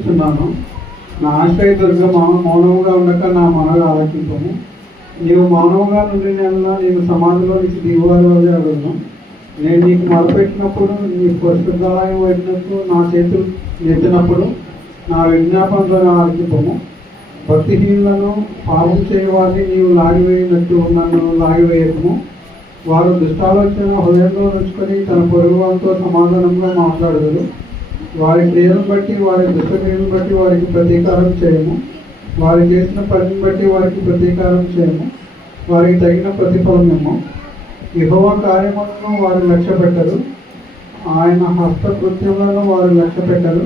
మొరపెట్టుచున్నాను. నా ఆశ్రయ దుర్గమా, మౌనముగా ఉండక నా మనగా ఆలకింపము. నీవు మౌనముగా నుండి నేను సమాధిలో నుంచి దిగువారి వల్లే అడుగును. నేను నీకు మొరపెట్టినప్పుడు, నీ పరిశుద్ధాలయం వైపునకు నా చేతులు ఎత్తినప్పుడు నా విజ్ఞాపన ద్వారా ఆలకింపము. భక్తిహీనులను, పాపం చేయవారిని నీవు లాగివేయినట్టు నన్ను లాగివేయకము. వారు దుష్టాలోచన హృదయంలో ఉంచుకొని తన పొరుగు వారితో సమాధానంగా మాట్లాడగలరు. వారి క్రియలను బట్టి, వారి దుష్టక్రియలను బట్టి వారికి ప్రతీకారం చేయము. వారు చేసిన పనిని బట్టి వారికి ప్రతీకారం చేయము. వారికి తగిన ప్రతిఫలమేమో. యెహోవా కార్యములను వారు లక్ష్య పెట్టరు, ఆయన హస్తకృత్యములను వారు లక్ష్య పెట్టరు.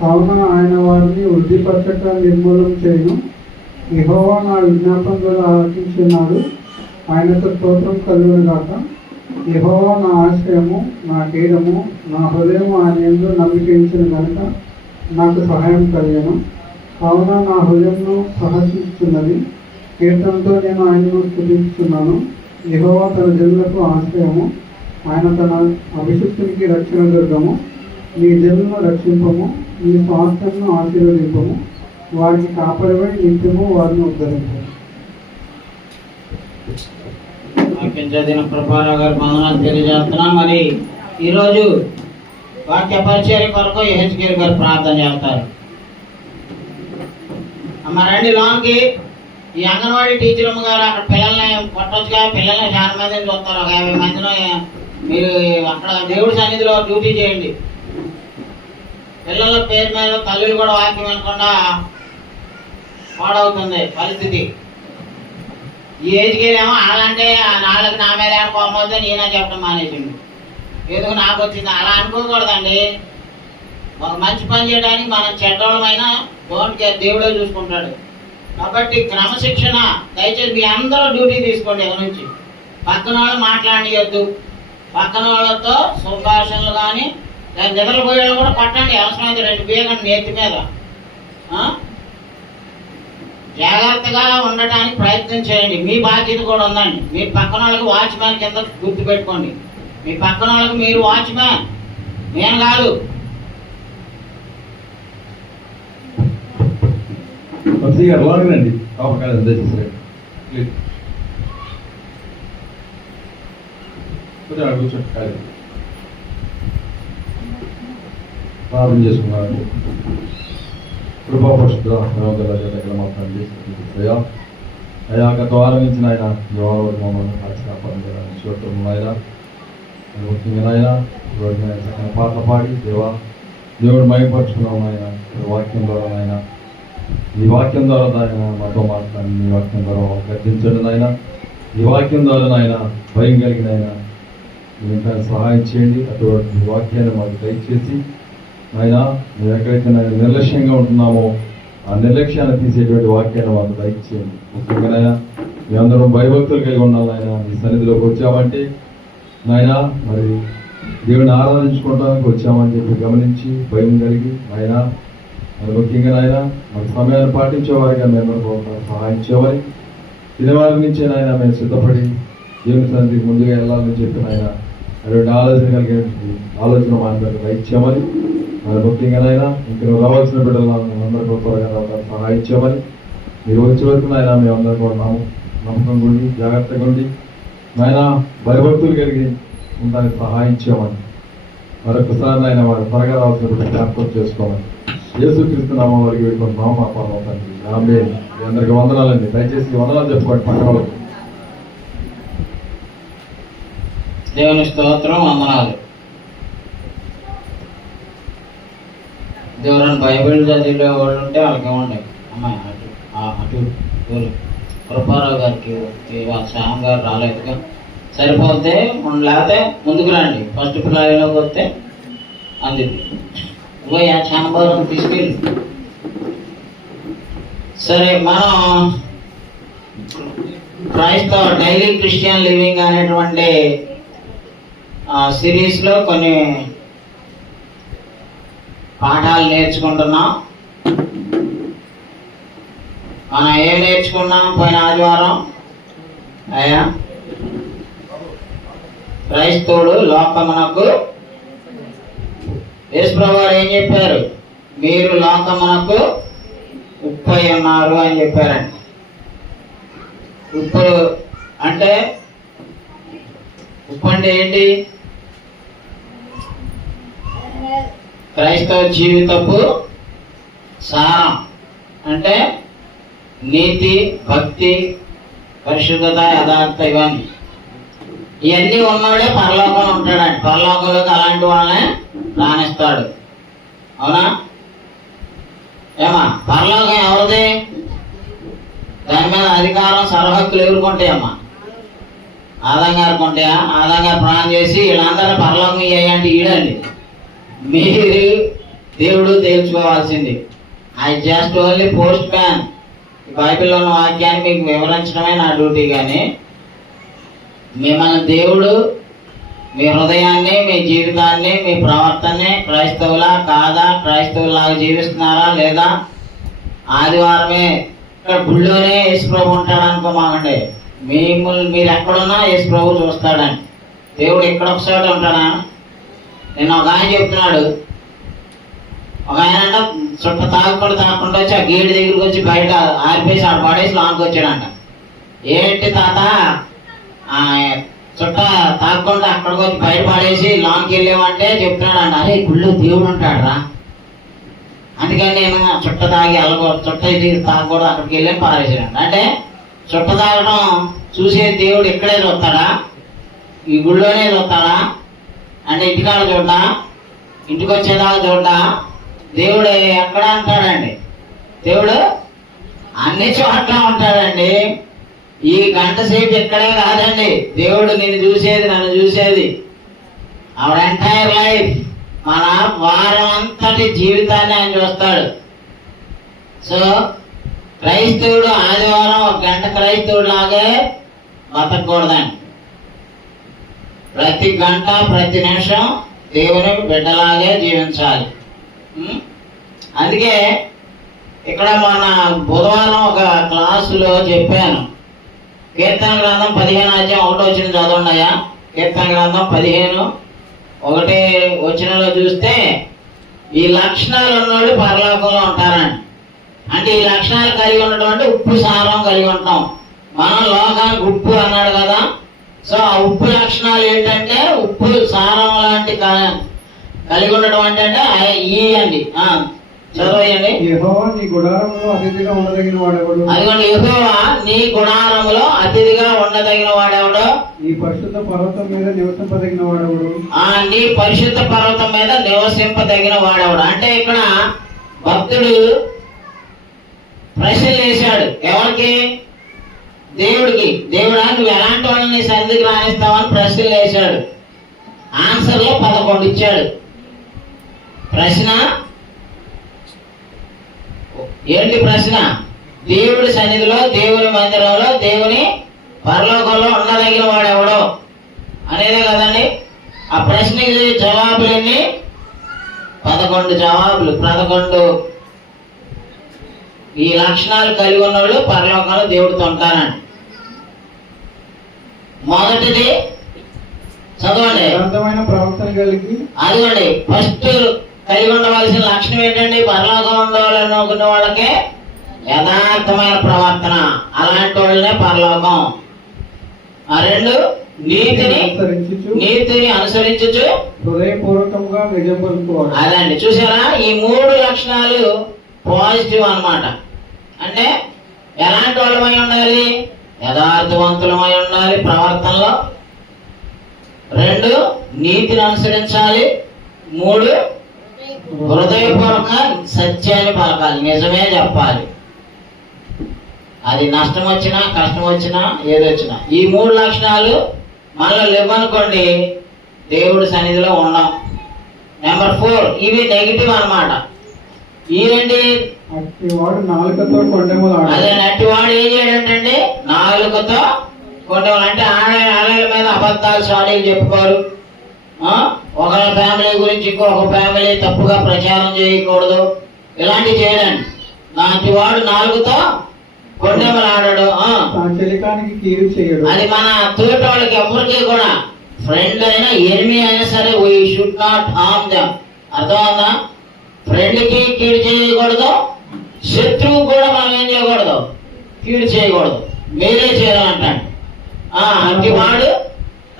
కావున ఆయన వారిని వృద్ధిపరచక నిర్మూలన చేయను. యెహోవా నా విజ్ఞాపనలు ఆలకించున్నాడు, ఆయనతో స్తోత్రం కలుగును గాక. యెహోవా నా ఆశ్రయము, నా కేడము, నా హృదయం ఆయన యందు నమ్మికించిన కనుక నాకు సహాయం కలిగను. కావున నా హృదయంను సహసిస్తున్నది, కీర్తనతో నేను ఆయనను స్తుతిస్తున్నాను. యెహోవా తన జనులకు ఆశ్రయము, ఆయన తన అభిషిక్తునికి రక్షణ దుర్గము. నీ జనులను రక్షింపము, నీ స్వాస్థ్యమును ఆశీర్వదింపము. వారికి కాపరివై నిత్యము వారిని ఉద్ధరింపము. చదివిన ప్రభారావు గారు వందనాలు తెలియజేస్తున్నా. మరి ఈరోజు వాక్య పరిచర్య కొరకు యెహెజ్కేలు గారు ప్రార్థన చేస్తారు. అమ్మ రండి లోనికి. ఈ అంగన్వాడీ టీచర్ అమ్మ గారు అక్కడ పిల్లల్ని కొట్టొచ్చుగా, పిల్లల్ని చాలా మందిని చూస్తారు. ఒక 50 మందిలో మీరు అక్కడ దేవుడి సన్నిధిలో డ్యూటీ చేయండి. పిల్లల పేరు మీద తల్లులు కూడా వాక్యం వినకుండా పాడవుతుంది పరిస్థితి. ఈ ఏజ్కి ఏమో అలాంటే నాళ్ళకి నా మీద కోపమవుతే నేనే చెప్పడం మానేసిండు. ఎందుకు నాకు వచ్చింది అలా అనుకోకూడదండి. ఒక మంచి పని చేయడానికి మనం చెడ్డోళ్ళమైనా డోంట్ కేర్, దేవుడే చూసుకుంటాడు. కాబట్టి క్రమశిక్షణ దయచేసి మీ అందరూ డ్యూటీ తీసుకోండి. ఎవరి నుంచి పక్కన వాళ్ళు మాట్లాడియొద్దు. పక్కన వాళ్ళతో సంభాషణలు కానీ నిద్రపోయే వాళ్ళు కూడా పట్టండి. అవసరమైతే 2 బీగండి నేతి మీద. జాగ్రత్తగా ఉండటానికి ప్రయత్నం చేయండి. మీ బాధ్యత కూడా ఉందండి. మీ పక్కన వాళ్ళకి వాచ్మ్యాన్ కింద గుర్తు పెట్టుకోండి. మీ పక్కన వాళ్ళకి మీరు వాచ్మ్యాన్, నేను కాదు. రండి కూర్చోండి, ప్రార్థన చేసుకున్నాను. కృపాపరుషుద్ర మాట్లాడి అయ్యా గత వారం నుంచి ఆయన మమ్మల్ని కాపాడుకోవడానికి స్తోత్రం ఆయన. ముఖ్యంగా ఆయన చక్కని పాటలు పాడి దేవుడు మైపరుచుకున్నాం ఆయన. వాక్యం ద్వారా ఆయన, ఈ వాక్యం ద్వారా ఆయన మాతో మాట్లాడి, ఈ వాక్యం ద్వారా గర్తించండి ఆయన. ఈ వాక్యం ద్వారా ఆయన భయం కలిగిన ఆయన ఇంకా సహాయం చేయండి. అటువంటి వాక్యాన్ని మాకు దయచేసి ఆయన మేము ఎక్కడైతే నేను నిర్లక్ష్యంగా ఉంటున్నామో ఆ నిర్లక్ష్యాన్ని తీసేటువంటి వాక్యాన్ని మాకు దయచేయండి. ముఖ్యంగా ఆయన మేమందరం భయభక్తులు కలిగి ఉండాలి. ఆయన ఈ సన్నిధిలోకి వచ్చామంటే నాయన మరి దేవుని ఆరాధించుకోవడానికి వచ్చామని చెప్పి గమనించి భయం కలిగి ఆయన మరి ముఖ్యంగా ఆయన మన సమయాన్ని పాటించేవారిగా మేము సహాయం చేయవాలి. తినేవారి నుంచి ఆయన మేము సిద్ధపడి దేవుని సన్నిధికి ముందుగా వెళ్ళాలని చెప్పిన ఆయన అటువంటి ఆలోచన కలిగే ఆలోచన మాట్లాడి దయచేయమని, మరి ముఖ్యంగా ఆయన ఇంకా రావాల్సిన బిడ్డలు అందరికీ త్వరగా రావడానికి సహాయం చేయమని, మీరు వచ్చే వరకు ఆయన మేమందరూ కూడా నమ్మకంగా ఉండి జాగ్రత్తగా ఉండి ఆయన భయభక్తులు కలిగి ఉండడానికి సహాయం చేయమని, మరొకసారి ఆయన వారు త్వరగా రావాల్సిన బిడ్డలు జ్ఞాపకం చేసుకోమని యేసుక్రీస్తు నామములో వారికి వేడుకుంటున్నాము మా పరమ తండ్రి. ఆమేన్. మీ అందరికీ వందనాలండి. దయచేసి వందనాలు చెప్పుకోండి పక్కన వాళ్ళకి. దేవుని స్తోత్రం, వందనాలు. దేవుని బైబిల్ చదివే వాళ్ళు ఉంటే వాళ్ళకి ఇవ్వండి. అమ్మాయి అటు కృపారావు గారికి శ్యామ్ గారు రాలేదుగా, సరిపోతే లేకపోతే ముందుకు రండి. ఫస్ట్ పిల్లలోకి వస్తే అందింది పోయి ఆ శ్యామబాబుని తీసుకెళ్ళి. సరే, మనం క్రైస్తవ డైలీ క్రిస్టియన్ లివింగ్ అనేటువంటి సిరీస్లో కొన్ని పాఠాలు నేర్చుకుంటున్నాం. మనం ఏం నేర్చుకున్నాం పోయిన ఆదివారం? అయ్యా, క్రైస్తవుడు లోకమునకు యేసుప్రభువు ఏం చెప్పారు? మీరు లోకమునకు ఉప్పు అయి ఉన్నారు అని చెప్పారండి. ఉప్పు అంటే ఉప్పు అంటే ఏంటి? క్రైస్తవ జీవితపు సారం అంటే నీతి, భక్తి, పరిశుద్ధత, యథార్థత, ఇవన్నీ ఉన్నవాడే పరలోకంలో ఉంటాడండి. పరలోకంలోకి అలాంటి వాళ్ళనే రాణిస్తాడు. అవునా? ఏమా పరలోకం ఎవరిది? దాని మీద అధికారం, సర్వహక్కులు ఎవరుకుంటాయమ్మా? ఆదాం గారికి ఉంటాయా? ఆదాం గారు ప్రాణం చేసి వీళ్ళందరూ పరలోకం ఇయ్యంటే ఈడండి. మీరు దేవుడు తేల్చుకోవాల్సింది. I just only postman. బైబిల్లో ఉన్న వాక్యాన్ని మీకు వివరించడమే నా డ్యూటీ. కానీ మిమ్మల్ని దేవుడు మీ హృదయాన్ని, మీ జీవితాన్ని, మీ ప్రవర్తనని క్రైస్తవులా కాదా, క్రైస్తవులాగా జీవిస్తున్నారా లేదా, ఆదివారమే ఇక్కడ గుళ్ళోనే యేసు ప్రభు ఉంటాడు అనుకోమాకండి. మీరు ఎక్కడున్నా యేసు ప్రభు చూస్తాడని. దేవుడు ఎక్కడ ఒకసారి ఉంటాడా? నేను ఒక ఆయన చెప్తున్నాడు. ఒక ఆయన అంట చుట్ట తాగకుండా వచ్చి ఆ గేటు దగ్గరికి వచ్చి బయట ఆరిపేసి ఆడ పడేసి లోనికి వచ్చాడంట. ఏంటి తాత, చుట్ట తాగకుండా అక్కడికి వచ్చి బయట పడేసి లోనికి వెళ్ళామంటే చెప్తున్నాడు అంట, అరే గుళ్ళో దేవుడు ఉంటాడు రా, అందుకని నేను చుట్ట తాగి చుట్ట తాగకూడదు, అక్కడికి వెళ్ళి పారేసాడంట. అంటే చుట్ట తాగడం చూసే దేవుడు ఇక్కడే చూస్తాడా? ఈ గుళ్ళోనే చూస్తాడా? అంటే ఇంటికాడ చూడ్డా, ఇంటికి వచ్చేదాకా చూడ్డా? దేవుడు ఎక్కడ అంటాడండి? దేవుడు అన్ని చోట్ల ఉంటాడండి. ఈ గంట సేపు ఇక్కడే కాదండి దేవుడు నిన్ను చూసేది, నన్ను చూసేది. అవర్ ఎంటైర్ లైఫ్, మన వారం అంతటి జీవితాన్ని ఆయన చూస్తాడు. సో క్రైస్తవుడు ఆదివారం ఒక గంట క్రైస్తవుడు లాగే బతకూడదండి. ప్రతి గంట, ప్రతి నిమిషం దేవుని బిడ్డలాగే జీవించాలి. అందుకే ఇక్కడ మన బుధవారం ఒక క్లాసులో చెప్పాను. కీర్తన గ్రంథం 15:1 చదవండియా. కీర్తన గ్రంథం 15:1 చూస్తే ఈ లక్షణాలు ఉన్నవాళ్ళు పరలోకంలో ఉంటారండి. అంటే ఈ లక్షణాలు కలిగి ఉండటం అంటే ఉప్పు సారం కలిగి ఉంటాం. మనం లోకానికి ఉప్పు అన్నాడు కదా. సో ఆ ఉప్పు లక్షణాలు ఏంటంటే ఉప్పు సారం లాంటి కలిగి ఉండడం అంటే ఇయ్యండి. చదవండి. యెహోవా నీ గుడారములో అతిథిగా ఉండదగిన వాడెవడు? అదిగోండి, యెహోవా నీ గుడారములో అతిథిగా ఉండదగిన వాడెవడు? నీ పరిశుద్ధ పర్వతం మీద నివసింపదగిన వాడెవడు? నీ పరిశుద్ధ పర్వతం మీద నివసింపదగిన వాడెవడు అంటే ఇక్కడ భక్తుడు ప్రశ్నలు వేశాడు. ఎవరికి? దేవుడికి. దేవుడా నువ్వు ఎలాంటి వాళ్ళని సన్నిధికి రాణిస్తావని ప్రశ్నలు వేశాడు. ఆన్సర్లో 11 ఇచ్చాడు. ప్రశ్న ఏంటి? ప్రశ్న దేవుడి సన్నిధిలో, దేవుని మందిరంలో, దేవుని పరలోకంలో ఉండదగిన వాడెవడో అనేదే కదండి. ఆ ప్రశ్నకి జవాబులన్నీ 11 జవాబులు. 11 ఈ లక్షణాలు కలిగి ఉన్నవాళ్ళు పరలోకంలో దేవుడితో ఉంటారండి. మొదటిది చదవండి. ప్రవర్తన కలిగి. అదిగోండి, ఫస్ట్ కలిగి ఉండవలసిన లక్షణం ఏంటండి? పరలోకం ఉండవాలనుకున్న వాళ్ళకే యథార్థమైన ప్రవర్తన. అలాంటి వాళ్ళనే పరలోకం. ఆ 2 నీతిని అనుసరించు హృదయపూర్వకంగా నిజం పలుకుకోవాలి. అదండి, చూసారా? ఈ 3 లక్షణాలు పాజిటివ్ అన్నమాట. అంటే ఎలాంటి వాళ్ళమై ఉండాలి? యథార్థవంతులమై ఉండాలి ప్రవర్తనలో. 2 నీతిని అనుసరించాలి. 3 హృదయపూర్వక సత్యాన్ని పలకాలి, నిజమే చెప్పాలి. అది నష్టం వచ్చినా, కష్టం వచ్చినా, ఏదొచ్చినా ఈ 3 లక్షణాలు మనలో లేవనుకోండి, దేవుడి సన్నిధిలో ఉన్నాం. నెంబర్ 4 ఇవి నెగిటివ్ అన్నమాట. ఈ 2 వాడు నాలుకతో కొండెములాడు. అదే నట్టివాడు ఏం చేయడంటే నాలుకతో కొండెములు అంటే ఆడల మీద అబద్ధాలు, సాడీలు చెప్పుకోరు. ఒకళ్ళ ఫ్యామిలీ గురించి ఇంకొక ఫ్యామిలీ తప్పుగా ప్రచారం చేయకూడదు. ఇలాంటివి చేయడండి. నాటి వాడు నాలుగుతో కొండెములాడడు. చెలికానికి కీడు చేయడు. అది మన తోటి వాళ్ళకి ఎవరికి కూడా, ఫ్రెండ్ అయినా ఎనిమి అయినా సరే, we should not harm them. అర్థమవునా? ఫ్రెండ్కి కీడు చేయకూడదు, శత్రువు కూడా మనం ఏం చేయకూడదు, కీడు చేయకూడదు, మేలే చేయాలంటాడు. అట్టివాడు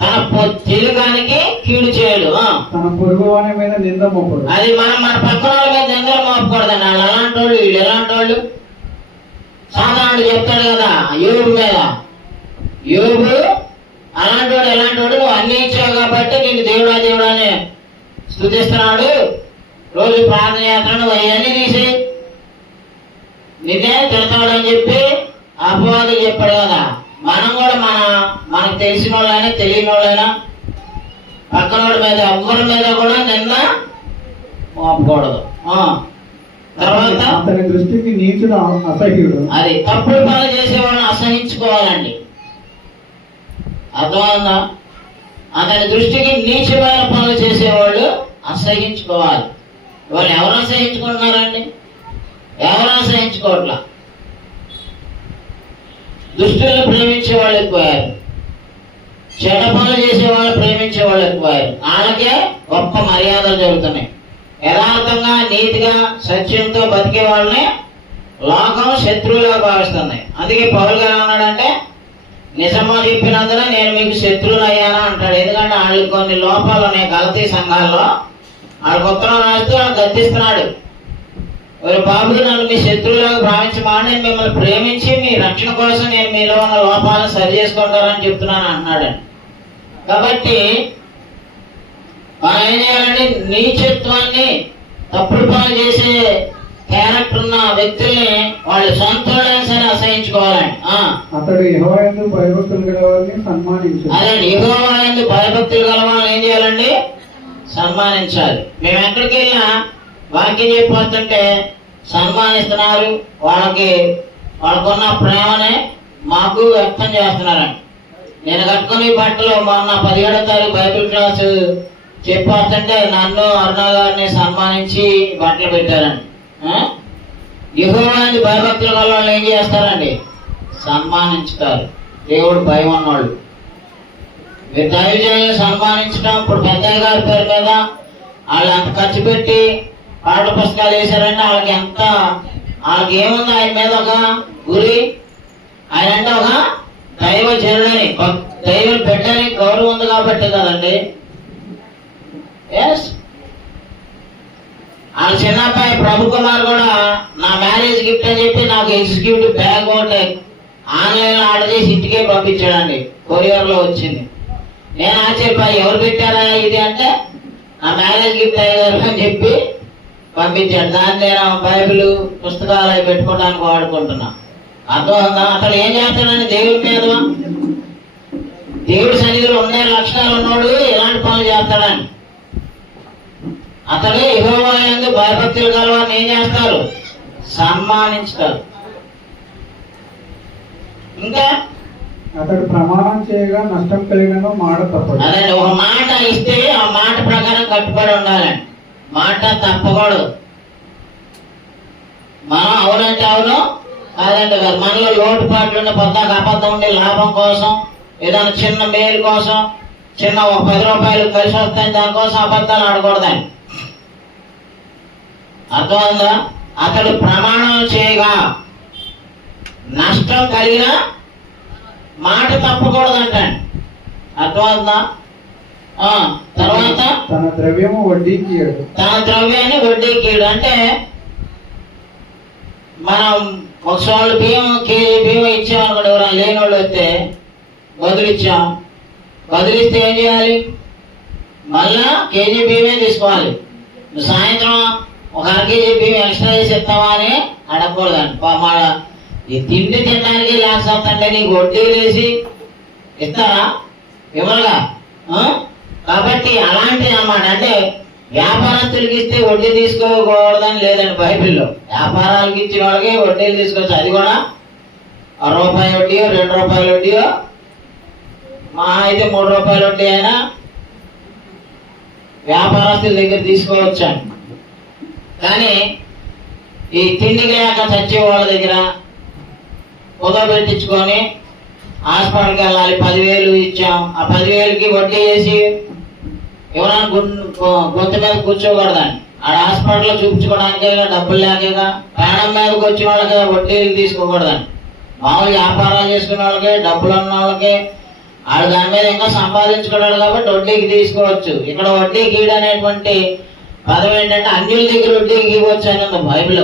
తన తెలుగానికి కీడు చేయడు, తన పొరుగు వాని మీద నింద మోపడు. అది మనం మన పక్కన వాళ్ళ మీద నిందలు మోపకూడదండి. వాళ్ళు అలాంటి వాళ్ళు, వీళ్ళు ఎలాంటి వాళ్ళు. సాధారణుడు చెప్తాడు కదా యోబు మీద, యోబు అలాంటి వాడు ఎలాంటి వాడు, నువ్వు అన్ని ఇచ్చావు కాబట్టి నీకు దేవుడా దేవుడా అని స్తుతిస్తున్నాడు, రోజు ప్రార్థన చేస్తున్నాడు, నువ్వు అవన్నీ తీసి నిన్నే తిడతాడు అని చెప్పి అపవాదులు చెప్పాడు కదా. మనం కూడా మనకు తెలిసిన వాళ్ళైనా తెలియని వాళ్ళైనా పక్కన వాడి మీద ఎవ్వరి మీద కూడా నిన్న మోపకూడదు. తర్వాత అతని దృష్టికి నీచుడు అసహ్యుడు. అది తప్పుడు పనులు చేసేవాళ్ళని అసహించుకోవాలండి. అర్థమైందా? అతని దృష్టికి నీచమైన పనులు చేసేవాళ్ళు అసహించుకోవాలి. వాళ్ళు ఎవరు అసహించుకుంటున్నారండి? ఎవరు అసహించుకోవట్లా. దుష్టులను ప్రేమించే వాళ్ళు ఎక్కువయ్యారు, చెడ్డ పనులు చేసే వాళ్ళు ప్రేమించే వాళ్ళు ఎక్కువయ్యారు. వాళ్ళకే గొప్ప మర్యాదలు జరుగుతున్నాయి. యథార్థంగా నీతిగా సత్యంతో బతికే వాళ్ళని లోకం శత్రువులుగా భావిస్తుంది. అందుకే పౌలు గారు ఏమన్నాడంటే, నిజమో చెప్పినందున నేను మీకు శత్రువులు అయ్యానా అంటాడు. ఎందుకంటే వాళ్ళు కొన్ని లోపాలు ఉన్నాయి గలతీ సంఘాల్లో. వాళ్ళకి ఉత్తరం రాస్తూ వాళ్ళు గద్దిస్తున్నాడు, ఒక బాబుకి నన్ను మీ శత్రువులాగా భావించమని నేను మిమ్మల్ని ప్రేమించి మీ రక్షణ కోసం నేను మీలో ఉన్న లోపాలను సరి చేసుకుంటారని చెప్తున్నాను అంటున్నాడు. కాబట్టి మనం ఏం చేయాలంటే నీచత్వాన్ని, తప్పుడు పనులు చేసే క్యారెక్టర్ ఉన్న వ్యక్తుల్ని వాళ్ళు సొంతోడైనా సరే అసహించుకోవాలండి. అతడు యెహోవా యందు భయభక్తులు గలవారిని సన్మానించాలి. అదే యెహోవా యందు భయభక్తులు గలవాళ్ళని ఏం చేయాలండి? సన్మానించాలి. మేము ఎక్కడికి వెళ్ళినా వాక్యం చెప్పొస్తుంటే సన్మానిస్తున్నారు, వాళ్ళకున్న ప్రేమనే మాకు వ్యక్తం చేస్తున్నారండి. నేను కట్టుకుని బట్టలు మొన్న 17వ తారీఖు బైబిల్ క్లాసు చెప్పొస్తుంటే నన్ను అరుణ గారిని సన్మానించి బట్టలు పెట్టారండి. యెహోవా యందు భయభక్తుల వల్ల వాళ్ళు ఏం చేస్తారండి? సన్మానించుతారు. దేవుడు భయం ఉన్నవాళ్ళు. మీరు దైవజనులను సన్మానించడం, ఇప్పుడు పెద్దయ్య గారి పేరు మీద వాళ్ళు అంత ఖర్చు పెట్టి పాటల పుస్తకాలు వేశారంటే వాళ్ళకి ఏముంది ఆయన మీద ఒక గురి, ఆయన అంటే ఒక దైవ జనుడని, దైవ బిడ్డని గౌరవం ఉంది కాబట్టి కదండి. ఎస్, వాళ్ళ చిన్నబ్బాయి ప్రభు కుమార్ కూడా నా మ్యారేజ్ గిఫ్ట్ అని చెప్పి నాకు ఎగ్జిక్యూటివ్ బ్యాగ్ ఒకటి ఆన్లైన్ ఆర్డర్ చేసి ఇంటికే పంపించాడండి. కొరియర్ లో వచ్చింది. నేను ఆశ్చర్యపోయి, ఎవరు పెట్టారా ఇది అంటే నా మ్యారేజ్ గిఫ్ట్ అయ్యారు అని చెప్పి పంపించాడు. దాన్ని నేను బైబిల్ పుస్తకాలు అవి పెట్టుకోవడానికి వాడుకుంటున్నా. అర్థమవుతుందా? అతను ఏం చేస్తాడని దేవుడి మీద, దేవుడి సన్నిధిలో ఉండే లక్షణాలు ఉన్నవాడు ఎలాంటి పనులు చేస్తాడని. అతడు యెహోవా యందు భయభక్తులు గలవారిని ఏం చేస్తారు? సన్మానించుతారు. ఇంకా అతడు ప్రమాణం చేయగా నష్టం కలిగిన మాట తప్పదు. అదే, ఒక మాట ఇస్తే ఆ మాట ప్రకారం కట్టుబడి ఉండాలండి. మాట తప్పకూడదు. మనం అవునంటే అవును, కాదంటే కాదు. మనలో లోటుపాట్లు ఉండే పొద్దాక అబద్ధం ఉండే లాభం కోసం, ఏదైనా చిన్న మేలు కోసం, చిన్న ఒక 10 రూపాయలు కలిసి వస్తాయి దానికోసం అబద్ధాలు ఆడకూడదండి. అర్థమైందా? అతడు ప్రమాణం చేయగా నష్టం కలిగిన మాట తప్పకూడదంటండి. అర్థమవుతుందా? తర్వాత తన ద్రవ్యము వడ్డీకి ఇయ్యడు. తన ద్రవ్యాన్ని వడ్డీకి ఇయ్యడు అంటే మనం ఒకసారి కేజీ బియ్యం ఇచ్చామనుకోండి, ఎవరైనా లేని వాళ్ళు వస్తే బదులిచ్చాం. బదులిస్తే ఏం చేయాలి? మళ్ళా కేజీ బియ్యమే తీసుకోవాలి. సాయంత్రం ఒక 1/2 కేజీ బియ్యం ఎక్స్ట్రా చేసి ఇస్తావా అని అడగకూడదండి. ఈ తిండి తినడానికి లేకపోతే నీకు వడ్డీలు వేసి ఇస్తారా? ఇవ్వరుగా. కాబట్టి అలాంటిది అన్నమాట. అంటే వ్యాపారస్తులకి ఇస్తే వడ్డీ తీసుకోకూడదని లేదండి బైబిల్లో. వ్యాపారాలకు ఇచ్చిన వాళ్ళకి వడ్డీలు తీసుకోవచ్చు. అది కూడా ₹1 వడ్డీయో ₹2 వడ్డీయో, మా అయితే ₹3 వడ్డీ అయినా వ్యాపారస్తుల దగ్గర తీసుకోవచ్చు అండి. కానీ ఈ తిండికి లేక చచ్చే వాళ్ళ దగ్గర పెట్టించుకొని హాస్పిటల్కి వెళ్ళాలి, 10,000 ఇచ్చాం, ఆ 10,000కి వడ్డీ వేసి ఎవరైనా గొంతు మీద కూర్చోకూడదండి. ఆడ హాస్పిటల్లో చూపించుకోవడానికే డబ్బులు లేకగా, ప్రాణం మీదకి వచ్చిన వాళ్ళకి వడ్డీలు తీసుకోకూడదండి. మామూలు వ్యాపారాలు చేసుకునే వాళ్ళకి, డబ్బులు ఉన్న వాళ్ళకి, ఆడు దాని మీద ఇంకా సంపాదించుకున్నాడు కాబట్టి వడ్డీకి తీసుకోవచ్చు. ఇక్కడ వడ్డీకి అనేటువంటి పదం ఏంటంటే అన్యుల దగ్గర వడ్డీకి ఇవ్వచ్చు అని ఉంది బైబిల్.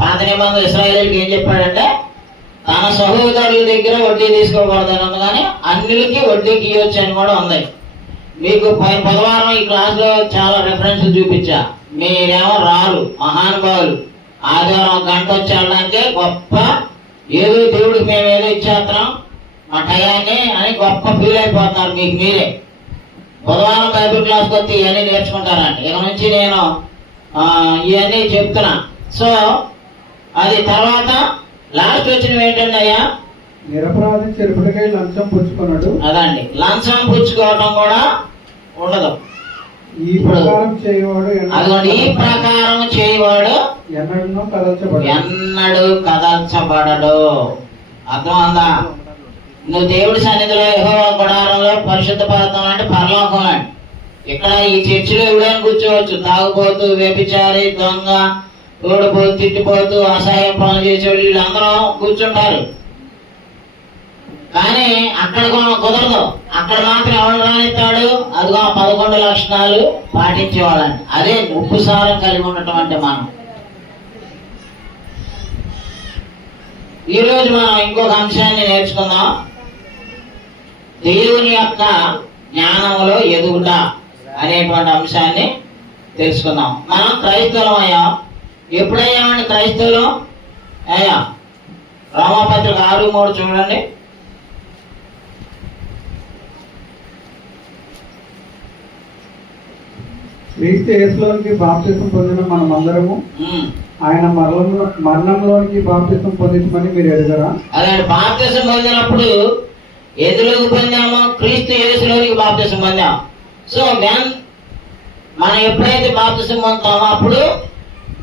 పాత నిబంధన ఇశ్రాయేలుకి ఏం చెప్పాడంటే తన సహోదరుల దగ్గర వడ్డీ తీసుకోకూడదని ఉంది, కానీ అన్యులకి వడ్డీకి ఇవ్వచ్చు అని కూడా ఉంది. మీకు బుధవారం ఈ క్లాస్లో చాలా రెఫరెన్స్ చూపించా. మీరేమో రారు మహానుభావులు, ఆదివారం 1 గంట వచ్చి వెళ్ళడానికే గొప్ప, ఏదో దేవుడికి మేము ఏదో ఇచ్చేస్తున్నాం మా టయాన్ని అని గొప్ప ఫీల్ అయిపోతున్నారు మీకు మీరే. బుధవారం బైబిల్ క్లాస్కి వస్తే ఇవన్నీ నేర్చుకుంటారండి. ఇక నుంచి నేను ఇవన్నీ చెప్తున్నా. సో అది తర్వాత లాస్ట్ వచ్చినవి ఏంటండి అయ్యా, నిరపరాధి చెరుపుడికై లంచం పుచ్చుకున్నాడు. అదండి, లంచం పుచ్చుకోవటం కూడా ఉండదు. ఈ ప్రకారం చేయవాడు అదిగోండి, ఈ ప్రకారం చేయవాడు ఎన్నడూ కదల్చబడడు. అర్థం అందా? నువ్వు దేవుడి సన్నిధిలో యెహోవా గుడారంలో పరిశుద్ధ పర్వతం అంటే పరలోకం అండి. ఇక్కడ ఈ చర్చిలో ఎవడైనా కూర్చోవచ్చు, తాగుపోతూ, వ్యభిచారి, దొంగ, తోడుపోతూ, తిట్టిపోతూ, అసహాయం పనులు చేసేవాళ్ళు వీళ్ళందరూ కూర్చుంటారు. కానీ అక్కడ కుదరదు. అక్కడ మాత్రం ఎవరు రానిస్తాడు? అదిగో 11 లక్షణాలు పాటించేవాళ్ళండి. అదే ఉప్పు సారం కలిగి ఉండటం అంటే మనం. ఈరోజు మనం ఇంకొక అంశాన్ని నేర్చుకుందాం. దేవుని యొక్క జ్ఞానంలో ఎదుగుట అనేటువంటి అంశాన్ని తెలుసుకుందాం. మనం క్రైస్తవులం అయ్యాం. ఎప్పుడయ్యామండి క్రైస్తవులం? అయ్యా రోమాపత్రిక 6:3 చూడండి. క్రీస్తు యేసులోనికి బాప్తిసం పొందిన మనమందరము ఆయన మరణంలోనికి బాప్తిసం పొందించమని మీరు ఎరుగరా? అలాంటి బాప్తిసం పొందినప్పుడు ఎందులోకి పొందామో? క్రీస్తు యేసులోనికి బాప్తిసం పొందాం. సో మనం ఎప్పుడైతే బాప్తిసం పొందుతామో అప్పుడు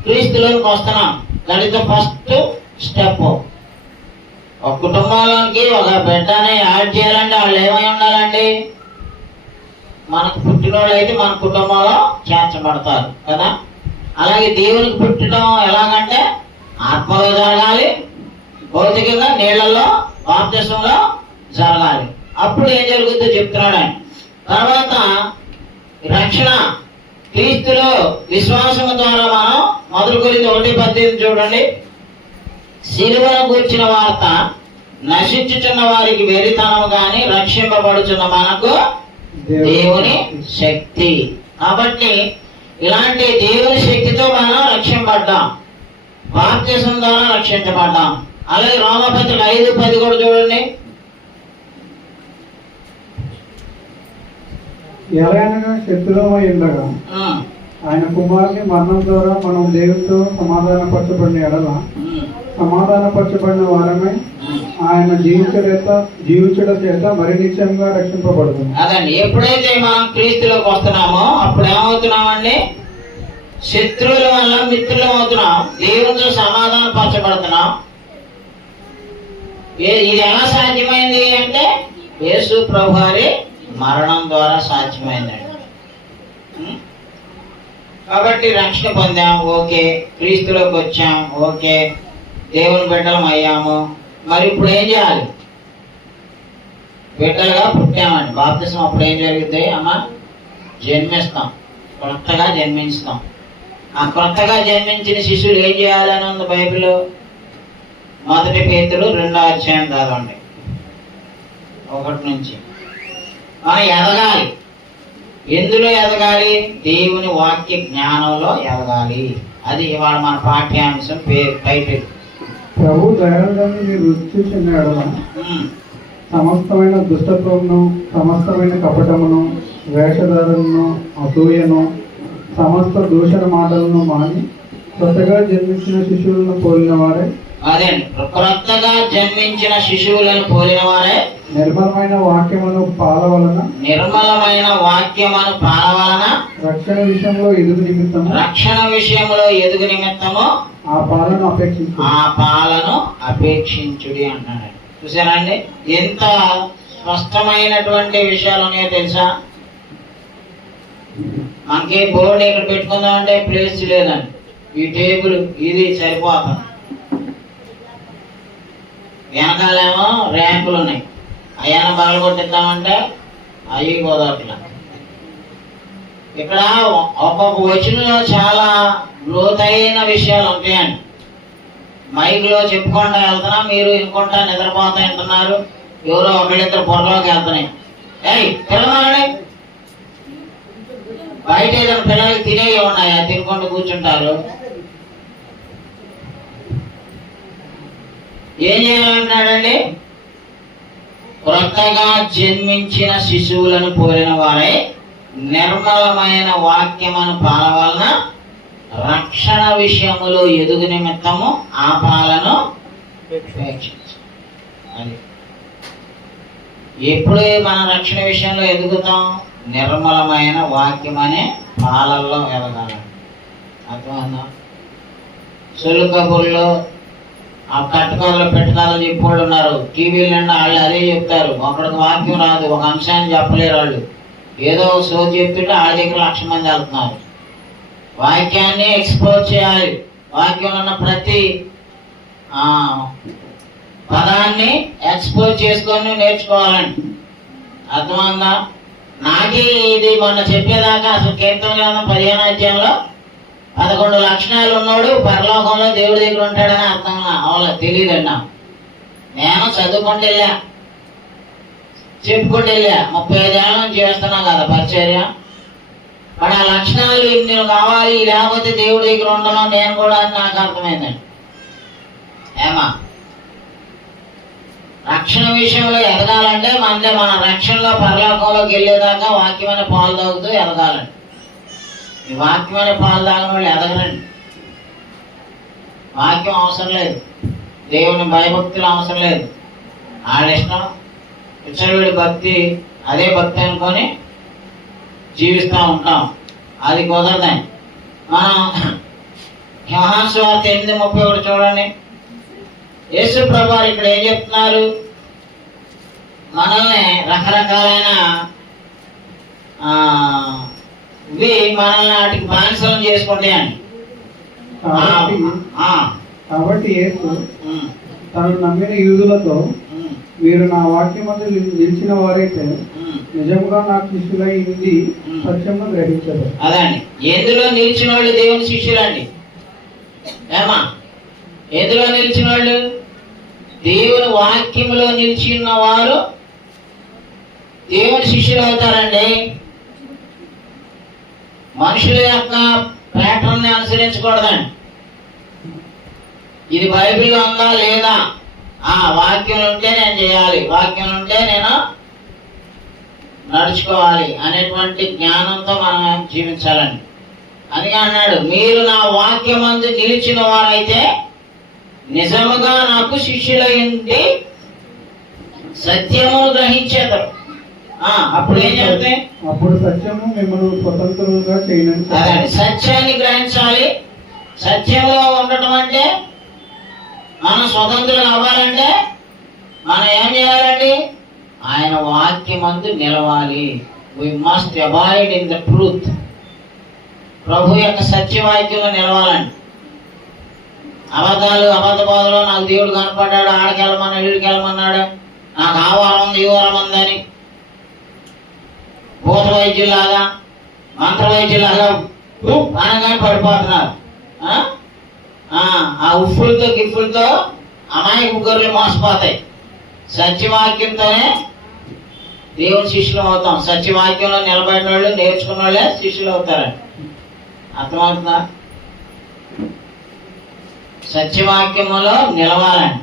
క్రీస్తులోకి వస్తున్నాం. That is the first step. ఒక కుటుంబంలోనికి ఒక బిడ్డని యాడ్ చేయాలంటే వాళ్ళు ఏమై ఉండాలండి? మనకు పుట్టినోళ్ళు అయితే మన కుటుంబంలో చేర్చబడతారు కదా. అలాగే దేవునికి పుట్టడం ఎలాగంటే ఆత్మలో జరగాలి, భౌతికంగా నీళ్లలో బాప్తిసంలో జరగాలి. అప్పుడు ఏం జరుగుతుందో చెప్తున్నాడు ఆయన. తర్వాత రక్షణ క్రీస్తులో విశ్వాసం ద్వారా మనం 1 కొరింథీ 1:18 చూడండి. సిలువను గూర్చిన వార్త నశించుచున్న వారికి వెరితనము గాని రక్షింపబడుచున్న మనకు దేవుని శక్తి. కాబట్టి ఇలాంటి దేవుని శక్తితో మనం రక్షింపబడ్డాం, బాప్తిసం ద్వారా రక్షించబడ్డాం. అలాగే రోమాపత్రిక 5:10 కూడా చూడండి. ఎలాగనగా శత్రువులమై ఉండగా ఆయన కుమారుని మరణం ద్వారా మనం దేవునితో సమాధానపరచబడిన ఎడల సమాధానపరచబడిన వారమే ఆయన జీవించడం చేత మరి నిత్యంగా రక్షింపబడుతుంది. అదండి, ఎప్పుడైతే మనం క్రీస్తులోకి వస్తున్నామో అప్పుడు ఏమవుతున్నామండి? శత్రువుల వల్ల మిత్రులు అవుతున్నాం, దేవునితో సమాధానపరచబడుతున్నాం. ఇది ఎలా సాధ్యమైంది అంటే యేసు ప్రభువారి మరణం ద్వారా సాధ్యమైందండి. కాబట్టి రక్షణ పొందాం, ఓకే. క్రీస్తులోకి వచ్చాం, ఓకే. దేవుని బిడ్డలం అయ్యాము. మరి ఇప్పుడు ఏం చేయాలి? బిడ్డలుగా పుట్టామండి. బాప్తిసం అప్పుడు ఏం జరుగుతుంది? అమ్మ జన్మిస్తాం, కొత్తగా జన్మిస్తాం. ఆ కొత్తగా జన్మించిన శిశువులు ఏం చేయాలని ఉంది బైబిల్. 1 పేతురు 2వ అధ్యాయం చదవండి, 1 నుంచి. మనం ఎదగాలి. ఎందులో ఎదగాలి? దేవుని వాక్య జ్ఞానంలో ఎదగాలి. అది ఇవాళ మన పాఠ్యాంశం టైటిల్. ప్రభు దయాళుడని మీరు రుచి చూసిన ఎడల సమస్తమైన దుష్టత్వమును, సమస్తమైన కపటమును, వేషధారణను, అసూయను, సమస్త దూషణ మాటలను మాని కొత్తగా జన్మించిన శిశువులను పోలిన వారే. అదే కొత్తగా జన్మించిన శిశువులను పోలిన వారే నిర్మలమైన వాక్యమును పాల వలన రక్షణ విషయంలో ఎదుగు నిమిత్తము ఆ పాలను అపేక్షించుడి అన్నాడు. చూసారండి ఎంత స్పష్టమైనటువంటి విషయాలు ఉన్నాయో తెలుసా? మనకి బోర్డు ఇక్కడ పెట్టుకుందాం అంటే ప్లేస్ లేదండి. ఈ టేబుల్ ఇది సరిపోతుంది. వెనకాలేమో ర్యాంకులు ఉన్నాయి, అయ్యాన బాగా కొట్టిద్దామంటే అవి కుదరట్లా. ఇక్కడ ఒక్కొక్క వచనంలో చాలా లోతైన విషయాలు ఉంటాయండి. మైక్లో చెప్పుకుంటా వెళ్తున్నా, మీరు ఇంకొంటా నిద్రపోతా వింటున్నారు. ఎవరో ఒకళ్ళిద్దరు పొరలోకి వెళ్తున్నాయి. పిల్లలు బయట ఏదైనా పిల్లలకి తినేవి ఉన్నాయా? తినుకుంటూ కూర్చుంటారు. ఏం చేయాలంటున్నాడండి? క్రొత్తగా జన్మించిన శిశువులను పోలిన వారై నిర్మలమైన వాక్యమును పాల వలన రక్షణ విషయములో ఎదుగు నిమిత్తము ఆ పాలను అది ఎప్పుడు మన రక్షణ విషయంలో ఎదుగుతాం? నిర్మలమైన వాక్యం అనే పాలల్లో ఎదగాలి. అర్థమన్నా? సొల్లు కబుర్లో ఆ కట్టుకాలలో పెట్టుకాలు చెప్పేవాళ్ళు ఉన్నారు. టీవీలు నిండా వాళ్ళు అదే చెప్తారు. ఒకడికి వాక్యం రాదు, ఒక అంశాన్ని చెప్పలేరు. వాళ్ళు ఏదో సోది చెప్తుంటే వాళ్ళ దగ్గర 1,00,000 మంది వెళ్తున్నారు. వాక్యాన్ని ఎక్స్పోజ్ చేయాలి. వాక్యంలో ఉన్న ప్రతి పదాన్ని ఎక్స్పోజ్ చేసుకొని నేర్చుకోవాలండి. అర్థమైందా? నాకే ఇది మొన్న చెప్పేదాకా అసలు కీర్తన గ్రంథం 15వ అధ్యాయంలో 11 లక్షణాలు ఉన్నోడు పరలోకంలో దేవుడి దగ్గర ఉంటాడని అర్థం తెలియదండి నాకు. నేను చదువుకుంటూ వెళ్ళా, చెప్పుకుంటూ వెళ్ళా. 35 ఏళ్ళ నుంచి చేస్తున్నాం కదా పరిచర్య. మరి ఆ లక్షణాలు ఇన్ని కావాలి, లేకపోతే దేవుడి దగ్గర ఉండడం నేను కూడా అని నాకు అర్థమైందండి. ఏమా రక్షణ విషయంలో ఎదగాలంటే మన రక్షణలో పరలోకంలోకి వెళ్ళేదాకా వాక్యమైన పాలు తాగుతూ ఎదగాలండి. ఈ వాక్యమైన పాలు తాగిన వాళ్ళు ఎదగరండి. వాక్యం అవసరం లేదు, దేవుని భయభక్తులు అవసరం లేదు. వాళ్ళ ఇష్టం విచ్చలవిడి భక్తి, అదే భక్తి అనుకొని జీవిస్తూ ఉంటాం. అది కుదరదని మనం యోహాను సువార్త 8:31 చూడండి. యేసు ప్రభువారు ఇక్కడ ఏం చెప్తున్నారు? మనల్ని రకరకాలైన ఇవి మనల్ని వాటికి బానిసలం చేసుకుంటాయండి. కాబట్టి యేసు తను నమ్మిన యూదులతో, మీరు నా వాక్యం మధ్య నిలిచిన వారైతే నిజంగా నాకు శిష్యులై ఇంది సత్యంగా గ్రహించారు. అదండి, ఎందులో నిలిచిన వాళ్ళు దేవుని శిష్యులండి. ఏమా ఎందులో నిలిచిన వాళ్ళు? దేవుని వాక్యంలో నిలిచిన వారు దేవుని శిష్యులు అవుతారండి. మనుషుల యొక్క ప్యాటర్న్ అనుసరించకూడదండి. ఇది బైబిల్లో ఉందా లేదా, వాక్యం ఉంటే నేను చేయాలి, వాక్యం ఉంటే నేను నడుచుకోవాలి అనేటువంటి జ్ఞానంతో మనం జీవించాలండి. అందుకే అన్నాడు, మీరు నా వాక్యమందు నిలిచిన వారైతే నిజముగా నాకు శిష్యులైంది సత్యమును గ్రహించేతారు. అప్పుడు ఏం చెప్తే అప్పుడు సత్యము మిమ్మల్ని స్వతంత్రులుగా చేయడానికి. అదే సత్యాన్ని గ్రహించాలి. సత్యంలో ఉండటం అంటే మనం స్వతంత్రులు అవ్వాలంటే మనం ఏం చేయాలండి? ఆయన వాక్యమందు నిలవాలి. We must abide in the truth. ప్రభు యొక్క సత్యవాక్యంలో నిలవాలండి. అబద్ధ బోధలో నాకు దేవుడు కనపడ్డాడు, ఆడికి వెళ్ళమన్నాడు, వీడికి వెళ్ళమన్నాడు, నాకు ఆ వారం ఉంది, ఈ వారం ఉందని భూత వైద్యులాగా మంత్ర వైద్యులాగా అనగానే పడిపోతున్నారు. ఆ ఉప్పులతో గిప్పులతో అమాయక గొర్రెలు మోసపోతాయి. సత్యవాక్యంతోనే దేవుని శిష్యులు అవుతాం. సత్యవాక్యంలో నిలబడిన వాళ్ళు, నేర్చుకున్న వాళ్ళే శిష్యులు అవుతారండి. అర్థమవుతుందా? సత్యవాక్యములో నిలవాలండి.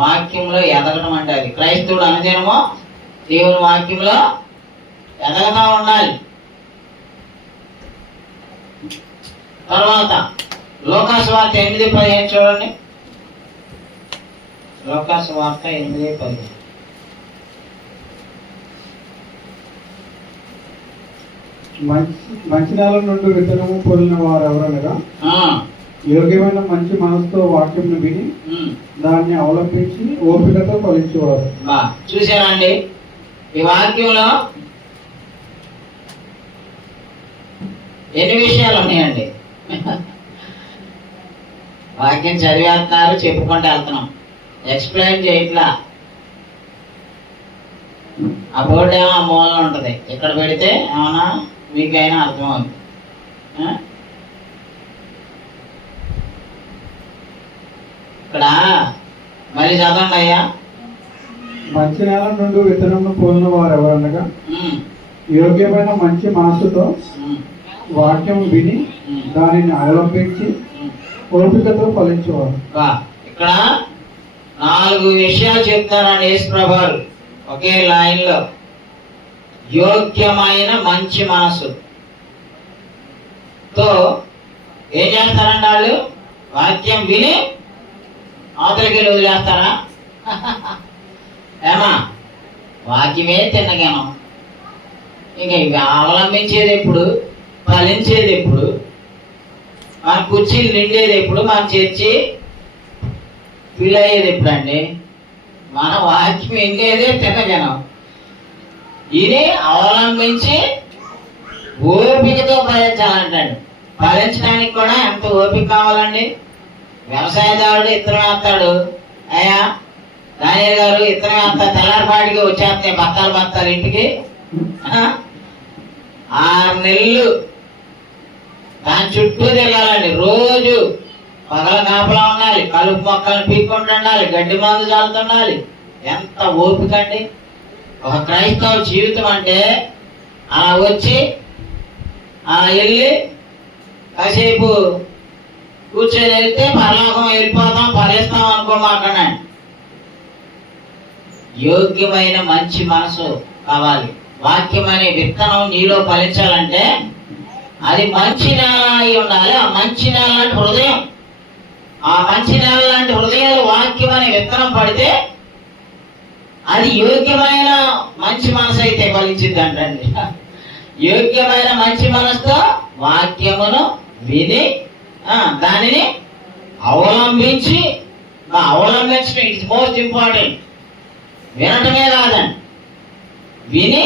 వాక్యంలో ఎదగడం అంటే అది. క్రైస్తవుడు అనుదినము దేవుని వాక్యంలో ఎదగతా ఉండాలి. తర్వాత లోకాసు వార్త 8:15 చూడండి. లోకాసు వార్త 8:15. మంచి నేల నుండి విత్తనము పొందిన వారు ఎవరనగా, యోగ్యమైన మంచి మనసుతో వాక్యం విని దాన్ని అవలంబించి ఓపికతో ఫలించేవారు. చూసారండి, ఈ వాక్యంలో ఎన్ని విషయాలు ఉన్నాయండి. వాక్యం చదివేస్తున్నారు, చెప్పుకుంటూ వెళ్తున్నాం, ఎక్స్ప్లెయిన్ చేయట్లా. ఆ బోర్డు ఏమో ఆ మూలలో ఉంటుంది, ఇక్కడ పెడితే ఏమన్నా మీకైనా అర్థమవుతుంది. ఇక్కడ మరి చదవండి అయ్యా. మంచి నేల నుండి విత్తనమును పోలిన వారు ఎవరనగా యోగ్యమైన మంచి మనసుతో వాక్యం విని దానిని అవలంబించి ఓపికతో ఫలించేవారు. ఇక్కడ 4 విషయాలు చెప్తారండి యేసుప్రభువారు ఒకే లైన్ లో. యోగ్యమైన మంచి మనసు తో ఏం చేస్తారండి వాళ్ళు? వాక్యం విని అవతలికి వదిలేస్తారా? ఏమా వాక్యమే తిన్నగానం. ఇంకా ఇవి అవలంబించేది ఎప్పుడు? ఫలించేది ఎప్పుడు? మన కుర్చీలు నిండేది ఎప్పుడు? మన చర్చి ఫీల్ అయ్యేది ఎప్పుడు అండి? మన వాక్యం ఎండేదే తిన్నగానం. ఇది అవలంబించి ఓపికతో ఫలించాలంటండి. ఫలించడానికి కూడా ఎంత ఓపిక కావాలండి? వ్యవసాయదారుడు ఇత్తనం వేస్తాడు, అయ్యా రాజయ్య గారు ఇత్తనం వేస్తా, తెల్లారిపాటికి వచ్చేస్తాయి బత్తాలు ఇంటికి. 6 నెలలు దాని చుట్టూ తిరగాలండి. రోజు పగల కాపలా ఉండాలి, కలుపు మొక్కలను పీక్కుంటూ ఉండాలి, గడ్డి మందు చాలుతుండాలి. ఎంత ఓపిక అండి! ఒక క్రైస్తవ జీవితం అంటే అలా వచ్చి అలా వెళ్ళి కాసేపు కూర్చొని వెళ్తే పరలోకం వెళ్ళిపోతాం, ఫలిస్తాం అనుకోమాకండి. యోగ్యమైన మంచి మనసు కావాలి. వాక్యం అనే విత్తనం నీలో ఫలించాలంటే అది మంచి నేల అయి ఉండాలి. ఆ మంచి నేల లాంటి హృదయం, ఆ మంచి నేల లాంటి హృదయాలు వాక్యం అనే విత్తనం పడితే అది యోగ్యమైన మంచి మనసు అయితే ఫలించింది అంటండి. యోగ్యమైన మంచి మనసుతో వాక్యమును విని దానిని అవలంబించి, అవలంబించడం ఇట్స్ మోస్ట్ ఇంపార్టెంట్. వినటమే కాదండి, విని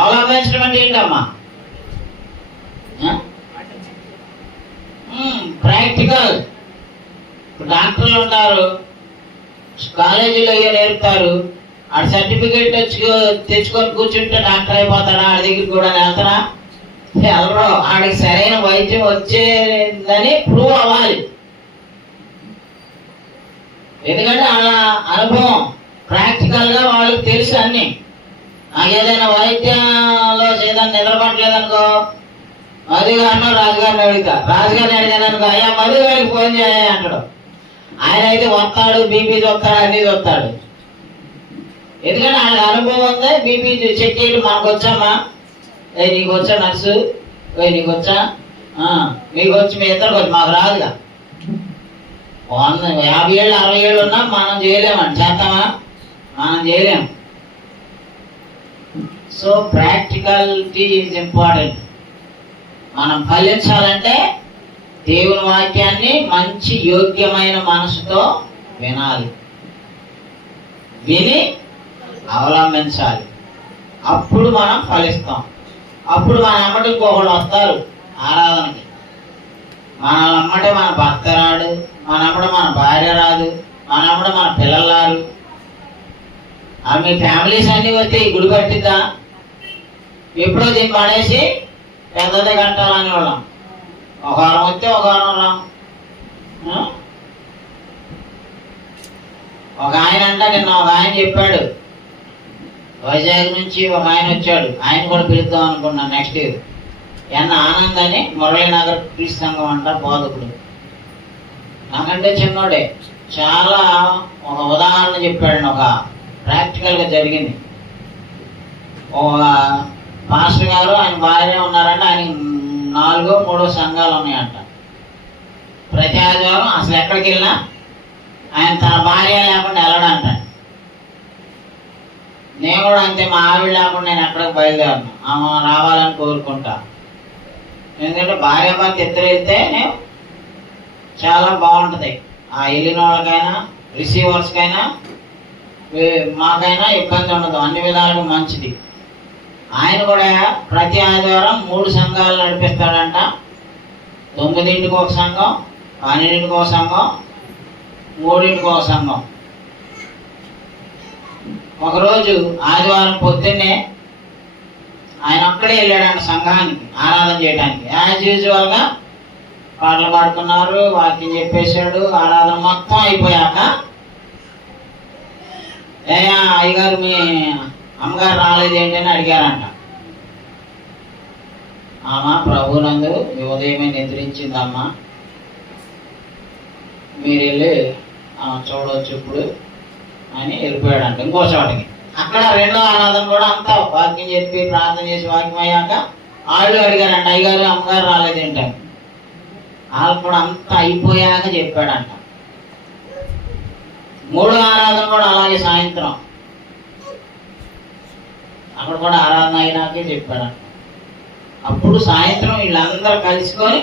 అవలంబించడం అంటే ఏంటమ్మా? ప్రాక్టికల్. డాక్టర్లు ఉంటారు, కాలేజీలో అయ్యో నేర్పుతారు, ఆ సర్టిఫికేట్ తెచ్చుకొని కూర్చుంటే డాక్టర్ అయిపోతాడా? ఆడి దగ్గరికి కూడా వెళ్తారా? ఎవరో ఆడికి సరైన వైద్యం వచ్చేదని ప్రూవ్ అవ్వాలి. ఎందుకంటే అలా అనుభవం ప్రాక్టికల్ గా వాళ్ళకి తెలుసు అన్ని. నాకు ఏదైనా వైద్యంలో ఏదైనా నిద్రపట్టలేదనుకో, మధు గారినో రాజుగారిని అడుగుతా. రాజుగారిని అడిగాననుకో, అయ్యా మధు గారికి ఫోన్ చేయ అంటాడు. ఆయన అయితే వస్తాడు, బీపీ చూస్తాడు, అన్ని చూస్తాడు. ఎందుకంటే ఆయన అనుభవం ఉంది. బీపీ చెక్ చేయడం మనకు వచ్చామా? నీకు వచ్చా నర్సు? నీకు వచ్చా? మీకు వచ్చి మీ ఇద్దరికి వచ్చి మాకు రాదుగా. 50 ఏళ్ళు 60 ఏళ్ళు ఉన్నా మనం చేయలేమండి. చేస్తామా? మనం చేయలేము. So practicality is important. మనం ఫలించాలంటే దేవుని వాక్యాన్ని మంచి యోగ్యమైన మనసుతో వినాలి, విని అవలంబించాలి. అప్పుడు మనం ఫలిస్తాం. అప్పుడు మన అమ్మటి ఇంకొకళ్ళు వస్తారు ఆరాధనకి. మన అమ్మటే మన భర్త రాడు, మన అమ్మట మన భార్య రాదు, మన అమ్మట మన పిల్లలు రారు. మీ ఫ్యామిలీస్ అన్నీ వస్తే ఈ గుడి పట్టిద్దా? ఎప్పుడో దీన్ని పడేసి పెద్దదే కట్టాలని వాళ్ళం. ఒక వారం వస్తే ఒక వారం రాం. ఒక ఆయన అంట నిన్న ఒక ఆయన చెప్పాడు, వైజాగ్ నుంచి ఒక ఆయన వచ్చాడు. ఆయన కూడా పిలుద్దాం అనుకున్నాను నెక్స్ట్ ఇయర్. ఆనంద్ అని మురళీనగర్ క్రీస్తు సంఘం అంట బోధకుడు. నాకంటే చిన్నోడే. చాలా ఒక ఉదాహరణ చెప్పాడు. ఒక ప్రాక్టికల్గా జరిగింది. ఒక పాస్టర్ గారు ఆయన భార్య ఉన్నారంటే ఆయనకి 4 3 సంఘాలు ఉన్నాయంట. ప్రతి ఆదివారం అసలు ఎక్కడికి వెళ్ళినా ఆయన తన భార్య లేకుండా వెళ్ళడంట. నేను కూడా అంతే, మా ఆవిడ లేకుండా నేను ఎక్కడికి బయలుదేరను. ఆమె రావాలని కోరుకుంటా. ఎందుకంటే భార్య భర్త ఇద్దరు వెళ్తే నేను చాలా బాగుంటుంది. ఆ వెళ్ళిన వాళ్ళకైనా రిసీవర్స్కైనా మాకైనా ఇబ్బంది ఉండదు, అన్ని విధాలుగా మంచిది. ఆయన కూడా ప్రతి ఆదివారం 3 సంఘాలు నడిపిస్తాడంట. 9ంటికి ఒక సంఘం, 12ంటికి ఒక సంఘం, 3ంటికి ఒక సంఘం. ఒకరోజు ఆదివారం పొద్దున్నే ఆయన అక్కడే వెళ్ళాడంట సంఘానికి ఆరాధన చేయడానికి. యాజ్ యూజువల్గా పాటలు పాడుతున్నారు, వాక్యం చెప్పేశాడు. ఆరాధన మొత్తం అయిపోయాక అయ్యగారు మీ అమ్మగారు రాలేదేంటి అని అడిగారంట. ఆమె ప్రభునందు ఉదయమే నిద్రించిందమ్మా, మీరు వెళ్ళి చూడవచ్చు ఇప్పుడు అని వెళ్ళిపోయాడంట ఇంకో చోటకి. అక్కడ రెండో ఆరాధన కూడా అంతా వాక్యం చెప్పి ప్రార్థన చేసి వాక్యం అయ్యాక వాళ్ళు అడిగారంట, అయ్యగారు అమ్మగారు రాలేదేంటని. వాళ్ళు కూడా అంతా అయిపోయాక చెప్పాడంట. 3వ ఆరాధన కూడా అలాగే సాయంత్రం అక్కడ కూడా ఆరాధన అయినాకే చెప్పాడంట. అప్పుడు సాయంత్రం వీళ్ళందరూ కలుసుకొని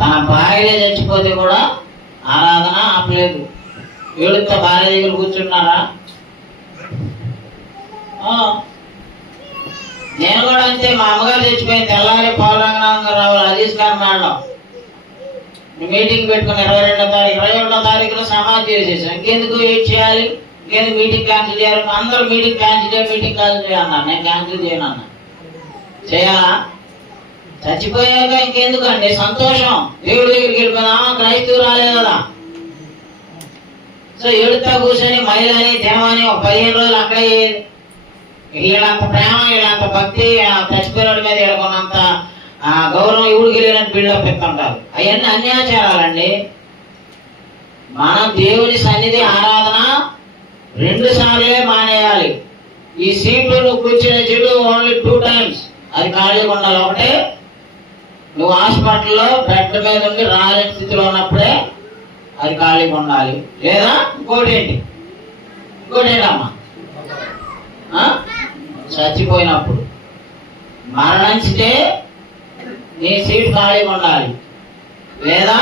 తన భార్య చచ్చిపోతే కూడా ఆరాధన ఆపలేదు. ఏడుతో భార్య దగ్గర కూర్చున్నారా? నేను కూడా అంతే. మా అమ్మగారు చచ్చిపోయిన తెల్లారి పౌరంగరావు అజీజ్ గారు మేడం మీటింగ్ పెట్టుకుని 22వ తారీఖు 21వ తారీఖులో సమాధి చేసేసాం. ఇంకెందుకు వెయిట్ చేయాలి, ఇంకెందుకు మీటింగ్ క్యాన్సిల్ చేయాలి? అందరూ మీటింగ్ క్యాన్సిల్ చేయాలి, మీటింగ్ క్యాన్సిల్ చేయాలన్నారు. నేను క్యాన్సిల్ చేయను అన్నా. చేయాలా? చచ్చిపోయాక ఇంకెందుకండి సంతోషం, దేవుడి దగ్గరికి వెళ్ళిపోదామా? క్రైస్తవురాలే కదా. సో ఏడుతా కూర్చొని మహిళని దేవాని ఒక 15 రోజులు అక్కడే వీళ్ళంత ప్రేమ, వీళ్ళంత భక్తి, చచ్చిపోయినోడి మీద వీళ్ళకున్నంత గౌరవం ఇవుడికి వెళ్ళినట్టు బిల్డప్ పెట్టుకుంటారు. అవన్నీ అన్యాచారాలండి. మనం దేవుని సన్నిధి ఆరాధన 2 సార్లే మానేయాలి. ఈ సీట్లు నువ్వు కూర్చున్న సీటు ఓన్లీ 2 టైమ్స్ అది ఖాళీగా ఉండాలి. ఒకటే నువ్వు హాస్పిటల్లో బెడ్ మీద ఉండి రాలేని స్థితిలో ఉన్నప్పుడే అది ఖాళీగా ఉండాలి. లేదా ఇంకోటి ఏంటమ్మా చచ్చిపోయినప్పుడు మరణించితే నీ సీట్ ఖాళీగా ఉండాలి. లేదా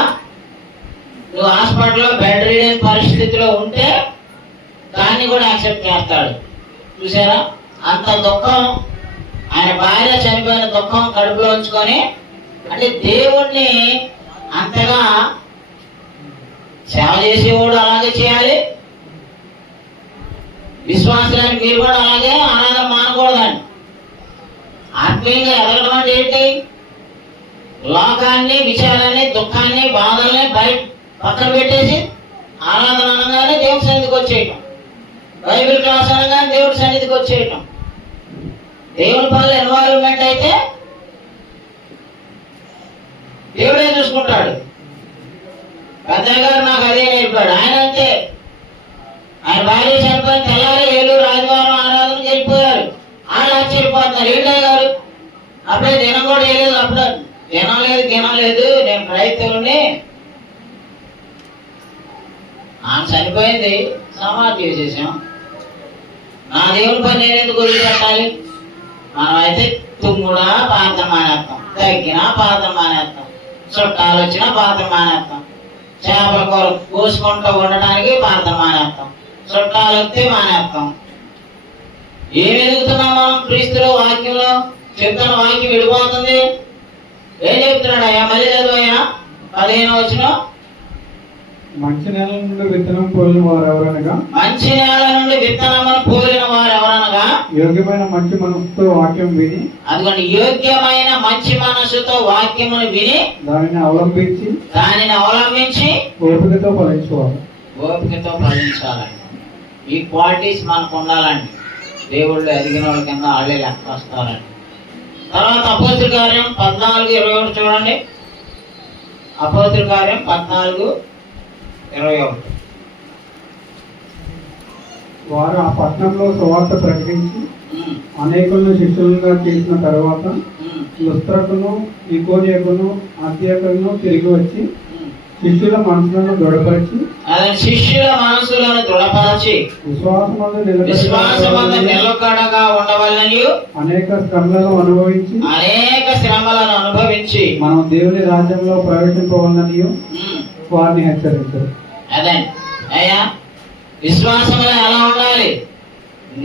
నువ్వు హాస్పిటల్లో బెడ్ రీడెన్ పరిస్థితిలో ఉంటే దాన్ని కూడా యాక్సెప్ట్ చేస్తాడు. చూసారా అంత దుఃఖం. ఆయన భార్య చనిపోయిన దుఃఖం కడుపులో ఉంచుకొని, అంటే దేవుణ్ణి అంతగా సేవ చేసేవాడు అలాగే చేయాలి. విశ్వాసాన్ని మీరు కూడా అలాగే ఆరాధన మానకూడదండి. ఆత్మీయంగా ఎదగడం అంటే ఏంటి? లోకాన్ని, విచారాన్ని, దుఃఖాన్ని, బాధల్ని బయట పక్కన పెట్టేసి ఆరాధన అనగానే దేవుడి సన్నిధికి వచ్చేయటం, బైబిల్ క్లాస్ అనగానే దేవుడి సన్నిధికి వచ్చేయటం. దేవుడి పనులు ఎన్వాల్వ్మెంట్ అయితే దేవుడే చూసుకుంటాడు. పెద్దయ్య గారు నాకు అదే నేర్పాడు. ఆయన అంతే. ఆయన భార్య చనిపోయిన తెల్లారి ఏలూరు ఆదివారం ఆరాధనకి వెళ్ళిపోయారు. వాళ్ళు ఆశ్చర్యపోతున్నారు, ఏంటయ్య గారు అప్పుడే దినం కూడా వేయలేదు, అప్పుడు దినం లేదు నేను క్రైస్తవుని, ఆమె చనిపోయింది సమాధి చేసేసాం, నా దేవుని పని నేను ఎందుకు వదిలిపెట్టాలి? మనం అయితే తుమ్ముడా పాత్ర మానేస్తాం, తగ్గినా పాత్ర మానేస్తాం, చుట్టాలు వచ్చినా పాత్ర మానేస్తాం, చేపల కూర కోసుకుంటూ ఉండటానికి పాత్ర మానేస్తాం, చుట్టాలు వస్తే మానేస్తాం. ఏమి ఎదుగుతున్నాం మనం క్రీస్తులో? వాక్యంలో చెప్తున్న వాక్యం విడిపోతుంది. ఏం చెప్తున్నాడు అయ్యా? మళ్ళీ చదువయ్యా 15వ వచనం. మంచి నేల నుండి విత్తనం పోలిన వారు ఎవరనగా, మంచి నేల నుండి విత్తనమును పోలిన వారు ఎవరనగా, యోగ్యమైన మంచి మనసుతో వాక్యం విని, అదిగోండి యోగ్యమైన మంచి మనసుతో వాక్యమును విని దానిని అవలంబించి ఓపికతో ఫలించుకోవాలి. ఓపికతో ఫలించాలండి. ఈ క్వాలిటీస్ మనకు ఉండాలండి. దేవుళ్ళు ఎదిగిన వాళ్ళ కింద వాళ్ళే లెక్క వస్తారండి. తర్వాత అపోస్తుల కార్యం 14:21 చూడండి. అపోస్తుల కార్యం 14:21. వారు ఆ పట్టణంలో సువార్త ప్రకటించి అనేకులను శిష్యులుగా చేసిన తర్వాత లుస్త్రకును, ఇకోనియకును, అంతియోకును తిరిగి వచ్చి శిష్యుల మనసులను దృఢపరిచి విశ్వాసమందు నిలకడగా ఉండవలెనని అనేక శ్రమలను అనుభవించి మనం దేవుని రాజ్యంలో ప్రవేశింపవలనని వారిని హెచ్చరించారు. అదే అయ్యా, విశ్వాసంలో ఎలా ఉండాలి?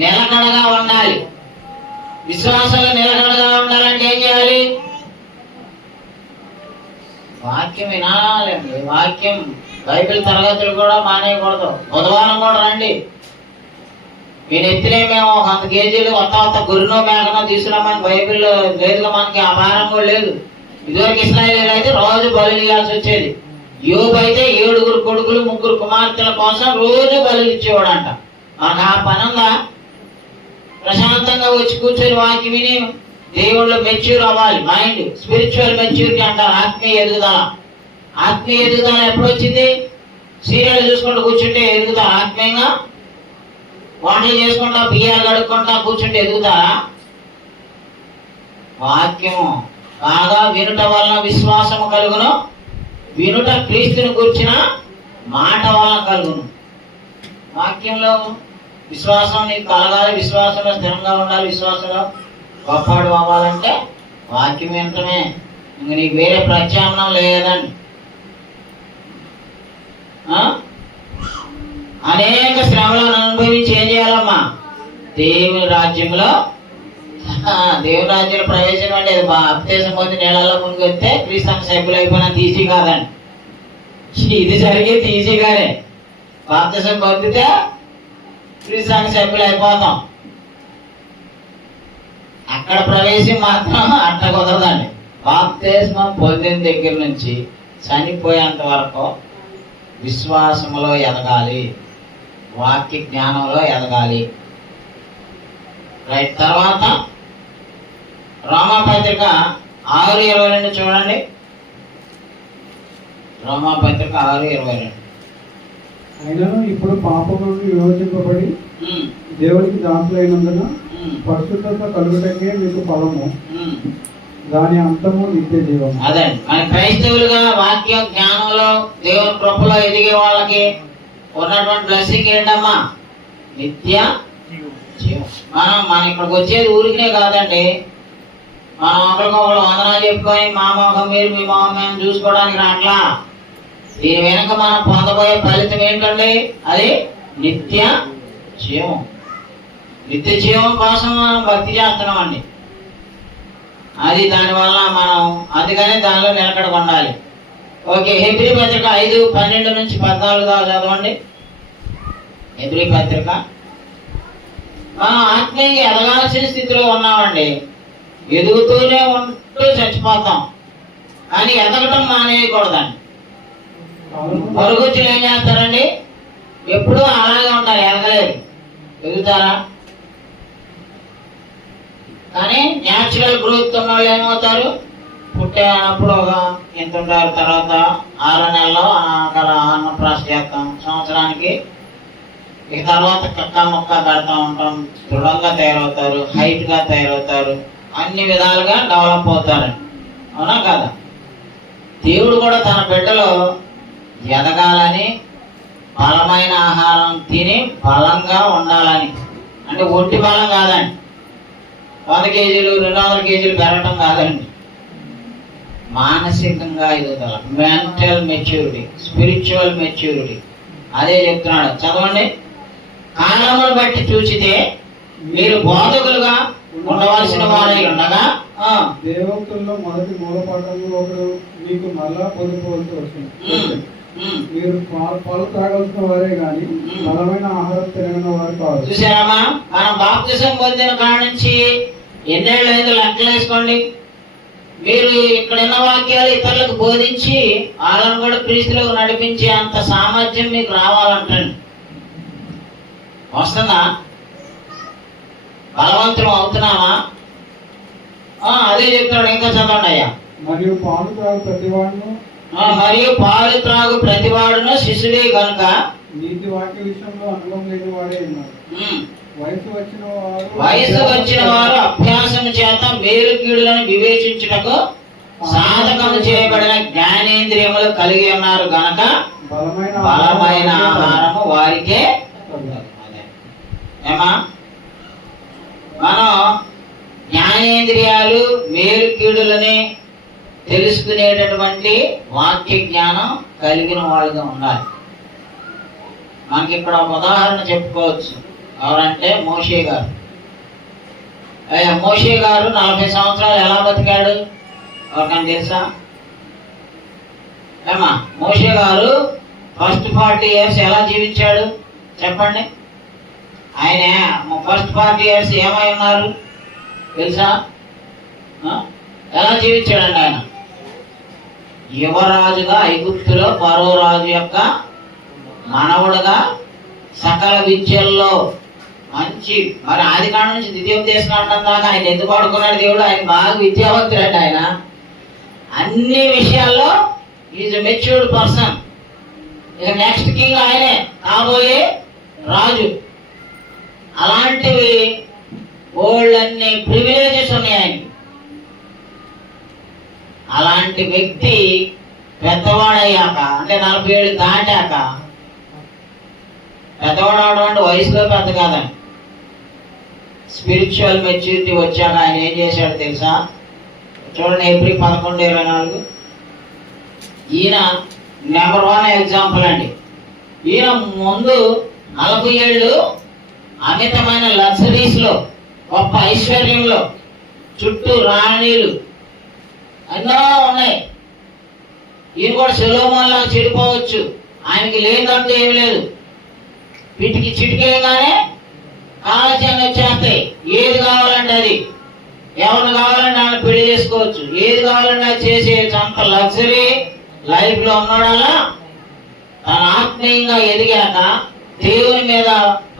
నిలకడగా ఉండాలి. విశ్వాసంలో నిలకడగా ఉండాలంటే ఏం చేయాలి? వాక్యం వినాలండి. వాక్యం బైబిల్ తరగతులు కూడా మానేయకూడదు. బుధవారం కూడా రండి. నేను ఎత్తినే మేము 100 కేజీలు కొత్త గురినో మేకనో తీసుకురామని బైబిల్ లేదుగా, మనకి ఆ భారం కూడా లేదు. ఇదివరకు ఇస్రాయేలీలు అయితే రోజు బలి ఇవ్వాల్సి వచ్చేది. యోబు అయితే 7 కొడుకులు 3 కుమార్తెల కోసం రోజు బలి ఇచ్చేవాడంట. మనకు ఆ పని ఉందా? ప్రశాంతంగా వచ్చి కూర్చొని వాక్యం విని దేవుళ్ళు మెచ్యూర్ అవ్వాలి. మైండ్ స్పిరిచువల్ మెచ్యూరిటీ అంటారు. ఆత్మీయ ఎదుగుదల. ఆత్మీయ ఎదుగుదల ఎప్పుడు వచ్చింది? సీరియల్ చూసుకుంటూ కూర్చుంటే ఎదుగుతారు ఆత్మీయంగా? వంటలు చేసుకుంటా బియ్యాలు కడుక్కుంటా కూర్చుంటే ఎదుగుతారా? వాక్యము బాగా వినుట వలన విశ్వాసము కలుగును, వినుట క్రీస్తుని కూర్చిన మాట వలన కలుగును. వాక్యంలో విశ్వాసం నీకు కలగాలి, విశ్వాసంలో స్థిరంగా ఉండాలి, విశ్వాసంలో గొప్పవాడు అవ్వాలంటే వాక్యం వినటమే. ఇంక నీకు వేరే ప్రత్యామ్నాయం లేదండి. అనేక శ్రమలను అనుభవించి ఏం చేయాలమ్మా? దేవుని రాజ్యంలో ప్రవేశం అంటే బాప్తిసం పొంది నీళ్ళలో మునిగితే క్రీస్తు సభ్యులు అయిపోయినా తీసి కాదండి. ఇది జరిగేది ఈజీగానే. బాప్తిసం పొందితే క్రీస్తు సభ్యులు అయిపోతాం. అక్కడ ప్రవేశం మాత్రం అట్ట కుదరదండి. బాప్తిస్మం పొందిన దగ్గర నుంచి చనిపోయేంత వరకు విశ్వాసంలో ఎదగాలి, వాక్య జ్ఞానంలో ఎదగాలి. రైట్. తర్వాత రోమాపత్రిక 6:22 చూడండి. రోమాపత్రిక 6:22. అయినను ఇప్పుడు పాపం నుండి విమోచింపబడి దేవునికి దాసులైనందున పరిశుద్ధత కలుగుటకే మీకు ఫలము, దాని అంతము నిత్య జీవం. అదండి మన క్రైస్తవులుగా వాక్య జ్ఞానంలో దేవుని కృపలో ఎదిగే వాళ్ళకి ఉన్నటువంటి బ్లెస్సింగ్ ఏంటమ్మా? నిత్య జీవం. మనం ఇక్కడికి వచ్చేది ఊరికినే కాదండి. మనం ఒకరికొకరు వందనాలు చెప్పుకొని మా మొహం మీరు మీ మొహం మేము చూసుకోవడానికి రాట్లా. దీని వెనక మనం పొందబోయే ఫలితం ఏంటండి? అది నిత్య జీవం. నిత్య జీవం కోసం మనం భక్తి చేస్తున్నామండి. అది దానివల్ల మనం అందుకనే దానిలో నిలకడగా ఉండాలి. ఓకే. హెబ్రీ పత్రిక 5:12-14 దాకా చదవండి. హెబ్రీ పత్రిక. మనం ఆత్మీయంగా ఎదగాల్సిన స్థితిలో ఉన్నామండి. ఎదుగుతూనే ఉంటూ చచ్చిపోతాం, కానీ ఎదగటం మానేయకూడదండి. పరుగుచ్చులు ఏం చేస్తారండి? ఎప్పుడూ అలాగే ఉంటారు, ఎదగలేరు. ఎదుగుతారా? కానీ న్యాచురల్ గ్రోత్ ఉన్న వాళ్ళు ఏమవుతారు? పుట్టినప్పుడు ఒక ఎంత ఉంటారు, తర్వాత 6 నెలల్లో అక్కడ అన్నప్రాస చేస్తాం, సంవత్సరానికి. ఇక తర్వాత కక్క మొక్క పెడతా ఉంటాం, దృఢంగా తయారవుతారు, హైట్గా తయారవుతారు, అన్ని విధాలుగా డెవలప్ అవుతారండి. అవునా కదా? దేవుడు కూడా తన బిడ్డలో ఎదగాలని, బలమైన ఆహారం తిని బలంగా ఉండాలని, అంటే ఒంటి బలం కాదండి, 100 కేజీలు 200 కేజీలు పెరగటం కాదండి. మానసికంగా ఎదుగుదల, మెంటల్ మెచ్యూరిటీ, స్పిరిచువల్ మెచ్యూరిటీ. అదే చెప్తున్నాడు. చదవండి. కాలమును బట్టి చూచితే మీరు బోధకులుగా ఉండవలసిన వారై ఉండగా దేవోక్తుల్లో మొదటి మూలపాఠంలో ఒకడు మీకు మళ్ళా పొందుకోవాల్సి వచ్చింది. మీరు పాలు తాగాల్సిన వారే గాని బలమైన ఆహారం తినగిన వారు కాదు. చూసారమ్మా, మనం బాప్తిసం పొందిన కాడ నుంచి ఎన్నేళ్ళు అయిందో లెక్కలు వేసుకోండి. మీరు ఇక్కడ ఉన్న వాక్యాలు ఇతరులకు బోధించి వాళ్ళని కూడా క్రీస్తులకు నడిపించే అంత సామర్థ్యం మీకు రావాలంటండి. వస్తుందా? బలవంతం అవుతున్నామా? అదే చెప్తున్నాడు. ఇంకా చదవండి అయ్యా. మరియు పాలు త్రాగు ప్రతివాడును శిశుడే కనుక నీతి వాక్య విషయంలో అనుభవం లేని వాడే ఉన్నారు. వయసు వచ్చిన వారు అభ్యాసం చేత మేలు కీడులను వివేచించుటకు సాధకము చేయబడిన జ్ఞానేంద్రియములు కలిగి ఉన్నారు గనక బలమైన ఆహారము వారికే. ఏమా, మనం జ్ఞానేంద్రియాలు మేలు కీడులని తెలుసుకునేటటువంటి వాక్య జ్ఞానం కలిగిన వాళ్ళుగా ఉండాలి. మనకి ఇక్కడ ఒక ఉదాహరణ చెప్పుకోవచ్చు. ఎవరంటే మోషే గారు. మోషే గారు 40 సంవత్సరాలు ఎలా బతికాడు ఎవరికైనా తెలుసా? ఏమా మోషే గారు ఫస్ట్ 40 years ఎలా జీవించాడు చెప్పండి. ఆయన ఫస్ట్ 40 years ఏమై ఉన్నారు తెలుసా? ఎలా జీవించాడండి ఆయన? యువరాజుగా ఐగుప్తులో ఫరో రాజు యొక్క మనవుడుగా సకల విద్యల్లో మంచి, మరి ఆది కాండం నుంచి ద్వితీయోపదేశకాండం దాకా ఆయన ఎందుకు పడుకున్నాడు దేవుడు? ఆయన బాగా విద్యావంతుడండి. ఆయన అన్ని విషయాల్లో ఈజ్ మెచ్యూర్డ్ పర్సన్. ఇక నెక్స్ట్ కింగ్ ఆయనే, కాబోయే రాజు. అలాంటివి ఓళ్ళన్ని ప్రివిలేజెస్ ఉన్నాయి ఆయనకి. అలాంటి వ్యక్తి పెద్దవాడయ్యాక, అంటే 40 ఏళ్ళు దాటాక, పెద్దవాడు అవడం అంటే వయసులో పెద్ద కాదండి, స్పిరిచువల్ మెచ్యూరిటీ వచ్చాక ఆయన ఏం చేశాడు తెలుసా? చూడండి, ఏప్రిల్ 11, 24. ఈయన నెంబర్ 1 ఎగ్జాంపుల్ అండి. ఈయన ముందు 40 ఏళ్ళు అమితమైన లగ్జరీస్ లో, గొప్ప ఐశ్వర్యంలో, చుట్టూ రాణీలు ఎన్నో ఉన్నాయి. ఈయన కూడా సొలొమోన్లా చెడిపోవచ్చు. ఆయనకి లేదంటూ ఏమి లేదు. వీటికి చిటికేయగానే ఆలోచన వచ్చేస్తాయి. ఏది కావాలంటే అది, ఎవరిని కావాలంటే ఆయన పెళ్లి చేసుకోవచ్చు, ఏది కావాలంటే అది చేసేయచ్చు. అంత లగ్జరీ లైఫ్ లో ఉన్నాడల్లా తన ఆత్మీయంగా ఎదిగాక దేవుని మీద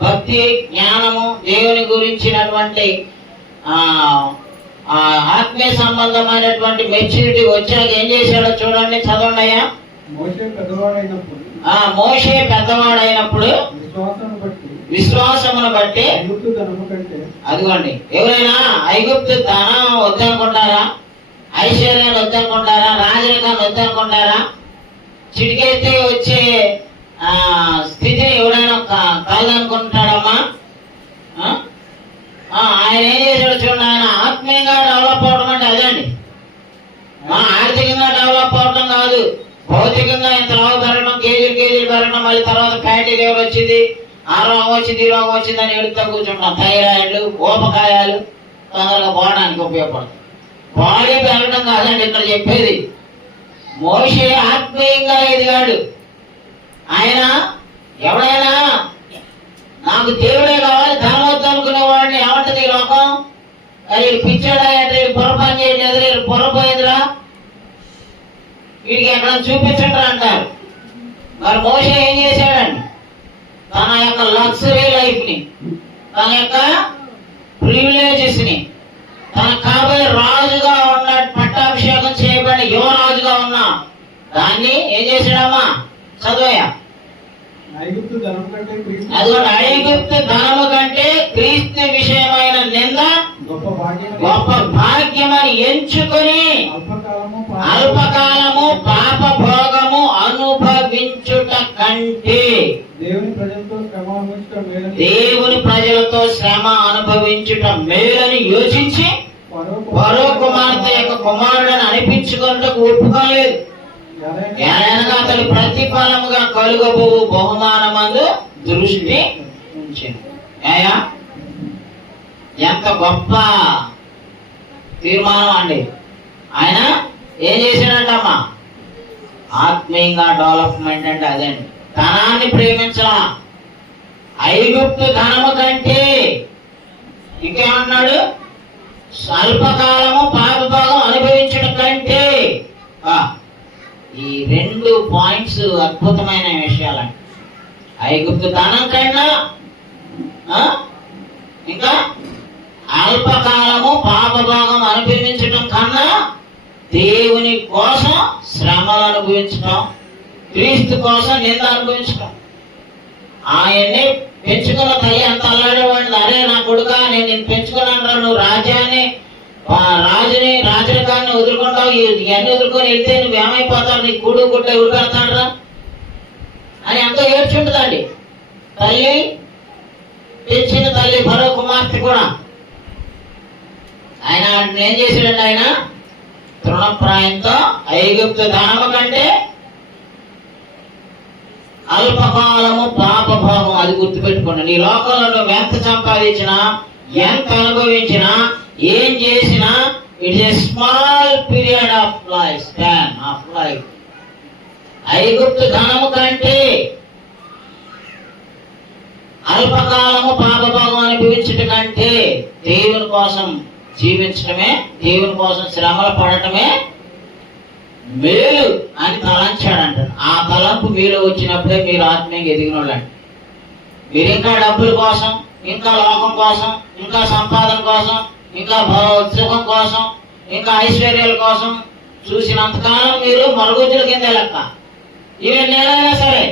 భక్తి, జ్ఞానము, దేవుని గురించినటువంటి ఆత్మీయ సంబంధమైనటువంటి మెచ్యూరిటీ వచ్చాక ఏం చేశాడో చూడండి, చదవండి అయ్యా. మోషే పెద్దవాడైనప్పుడు విశ్వాసమును బట్టి అదిగోండి, ఎవరైనా ఐగుప్తు ధనం వద్దనుకుంటారా? ఐశ్వర్యాన్ని వద్దనుకుంటారా? రాజరికాన్ని వద్దనుకుంటారా? చిటికైతే వచ్చే స్థితిని ఎవరైనా కాదనుకుంటాడమ్మా? ఆయన ఏం చేశాడు చూడండి. ఆయన ఆత్మీయంగా డెవలప్ అవడం అంటే అదండి. ఆర్థికంగా డెవలప్ అవడం కాదు, భౌతికంగా ఇంత లావు పెరగడం, కేజీలు పెరగడం, మళ్ళీ తర్వాత ఫ్యాటీ లివర్ వచ్చింది, ఆ రోగం వచ్చింది, ఈ రోగం వచ్చింది అని ఎడుతా కూర్చుంటాం. థైరాయిడ్లు, ఊపకాయాలు తొందరగా పోవడానికి ఉపయోగపడతాయి. బాడీ పెరగడం కాదండి ఇక్కడ చెప్పేది. మోషే ఆత్మీయంగా ఎదిగాడు. ఆయన ఎవడైనా నాకు దేవుడే కావాలి, ధనం వద్దు అనుకునే వాడిని ఏమంటది ఈ లోకం? అది పిచ్చాడా అంటే పొరపాటు చేయలేదు, పొరపోయేదిరా, వీడికి ఎక్కడ చూపించండి అంటారు. మరి మోషే ఏం చేశాడండి? తన యొక్క లగ్జరీ లైఫ్ ని, తన యొక్క ప్రివిలేజెస్ ని, తన కాబోయే రాజుగా ఉన్న, పట్టాభిషేకం చేయబడిన యువరాజుగా ఉన్న దాన్ని ఏం చేశాడమ్మా? చదువయ్యా. ఐగుప్తు ధనము కంటే క్రీస్తు విషయమైన నింద గొప్ప భాగ్యమని ఎంచుకొని అల్పకాలము పాప భోగము అనుభవించుట కంటే దేవుని ప్రజలతో శ్రమ అనుభవించుట మేలని యోచించి ఫరో కుమార్తె యొక్క కుమారుడని అనిపించుకున్నట్టు ఒప్పుకోలేదు. ఏలైనగా అతడు ప్రతిఫలముగా కలుగబోవు బహుమానమందు దృష్టి ఉంచింది. ఎంత గొప్ప తీర్మానం అండి. ఆయన ఏం చేశాడంటమ్మా? ఆత్మీయంగా డెవలప్మెంట్ అంటే అదండి. ధనాన్ని ప్రేమించలా. ఐగుప్తు ధనము కంటే ఇంకేమన్నాడు? స్వల్పకాలము పాపభోగం అనుభవించడం కంటే. ఈ 2 పాయింట్స్ అద్భుతమైన విషయాలండి. ఐగుప్తు ధనం కన్నా ఇంకా అల్పకాలము పాపభోగం అనుభవించడం కన్నా దేవుని కోసం శ్రమలు అనుభవించడం, క్రీస్తు కోసం నింద అనుభవించడం. ఆయన్ని పెంచుకున్న తల్లి అంత అల్లాడేవాడిని, అరే నా కొడుకా నేను పెంచుకున్నాను, నువ్వు రాజుని రాజరికాన్ని వదులుకుంటావు, ఇవన్నీ వదులుకొని వెళ్తే నువ్వు ఏమైపోతావు, నీ కూడు గుడ్డ ఎవరు పెడతాడరా అని ఎంతో ఏడ్చుంటుందండి తల్లి, పెంచిన తల్లి ఫరో కుమార్తె కూడా. ఆయన ఏం చేశాడండి? ఆయన తృణప్రాయంతో ఐగుప్తు ధనము కంటే అల్పకాలము పాపభోగం, అది గుర్తుపెట్టుకోండి. నీ లోకంలో నువ్వు ఎంత సంపాదించినా ఎంత అనుభవించినా ఏం చేసినా it's a small period of life, span of life. ఐగుప్తు ధనము కంటే అల్పకాలము పాపభోగం అనుభవించట కంటే దేవుని కోసం జీవించడమే, దేవుని కోసం శ్రమలు పడటమే మేలు అని తలంచాడంట. ఆ తలంపు మీలో వచ్చినప్పుడే మీరు ఆత్మీయంగా ఎదిగిన వాళ్ళండి. మీరు ఇంకా డబ్బుల కోసం, ఇంకా లోకం కోసం, ఇంకా సంపాదన కోసం, ఇంకా సుఖం కోసం, ఇంకా ఐశ్వర్యాల కోసం చూసినంతకాలం మీరు మరుగుజ్జుల కింద లెక్క. ఈవెన్ నేనైనా సరే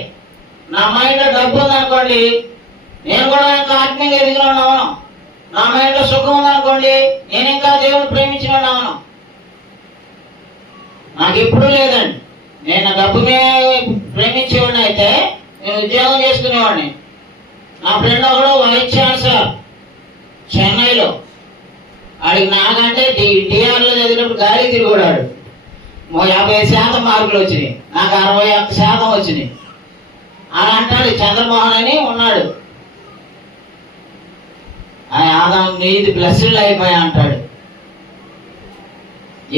నా మైండ్లో డబ్బు ఉందనుకోండి, నేను కూడా ఇంకా ఆత్మీయంగా ఎదిగిన ఉన్నాను. నా మైండ్లో సుఖం ఉందనుకోండి, నేను ఇంకా దేవుని ప్రేమించిన ఉన్నాను. నాకు ఎప్పుడూ లేదండి. నేను డబ్బునే ప్రేమించేవాడిని అయితే నేను ఉద్యోగం చేసుకునేవాడిని. నా ఫ్రెండ్ ఒకడు వైస్ ఛాన్సలర్ చెన్నైలో, వాడికి నాకంటే డిఆర్లో చదివినప్పుడు గాలి తిరిగాడు. 50% మార్కులు వచ్చినాయి, నాకు 61% వచ్చినాయి. అలా అంటాడు. చంద్రమోహన్ అని ఉన్నాడు, ఆదాం నీది బ్లెస్డ్ అయిపోయా అంటాడు.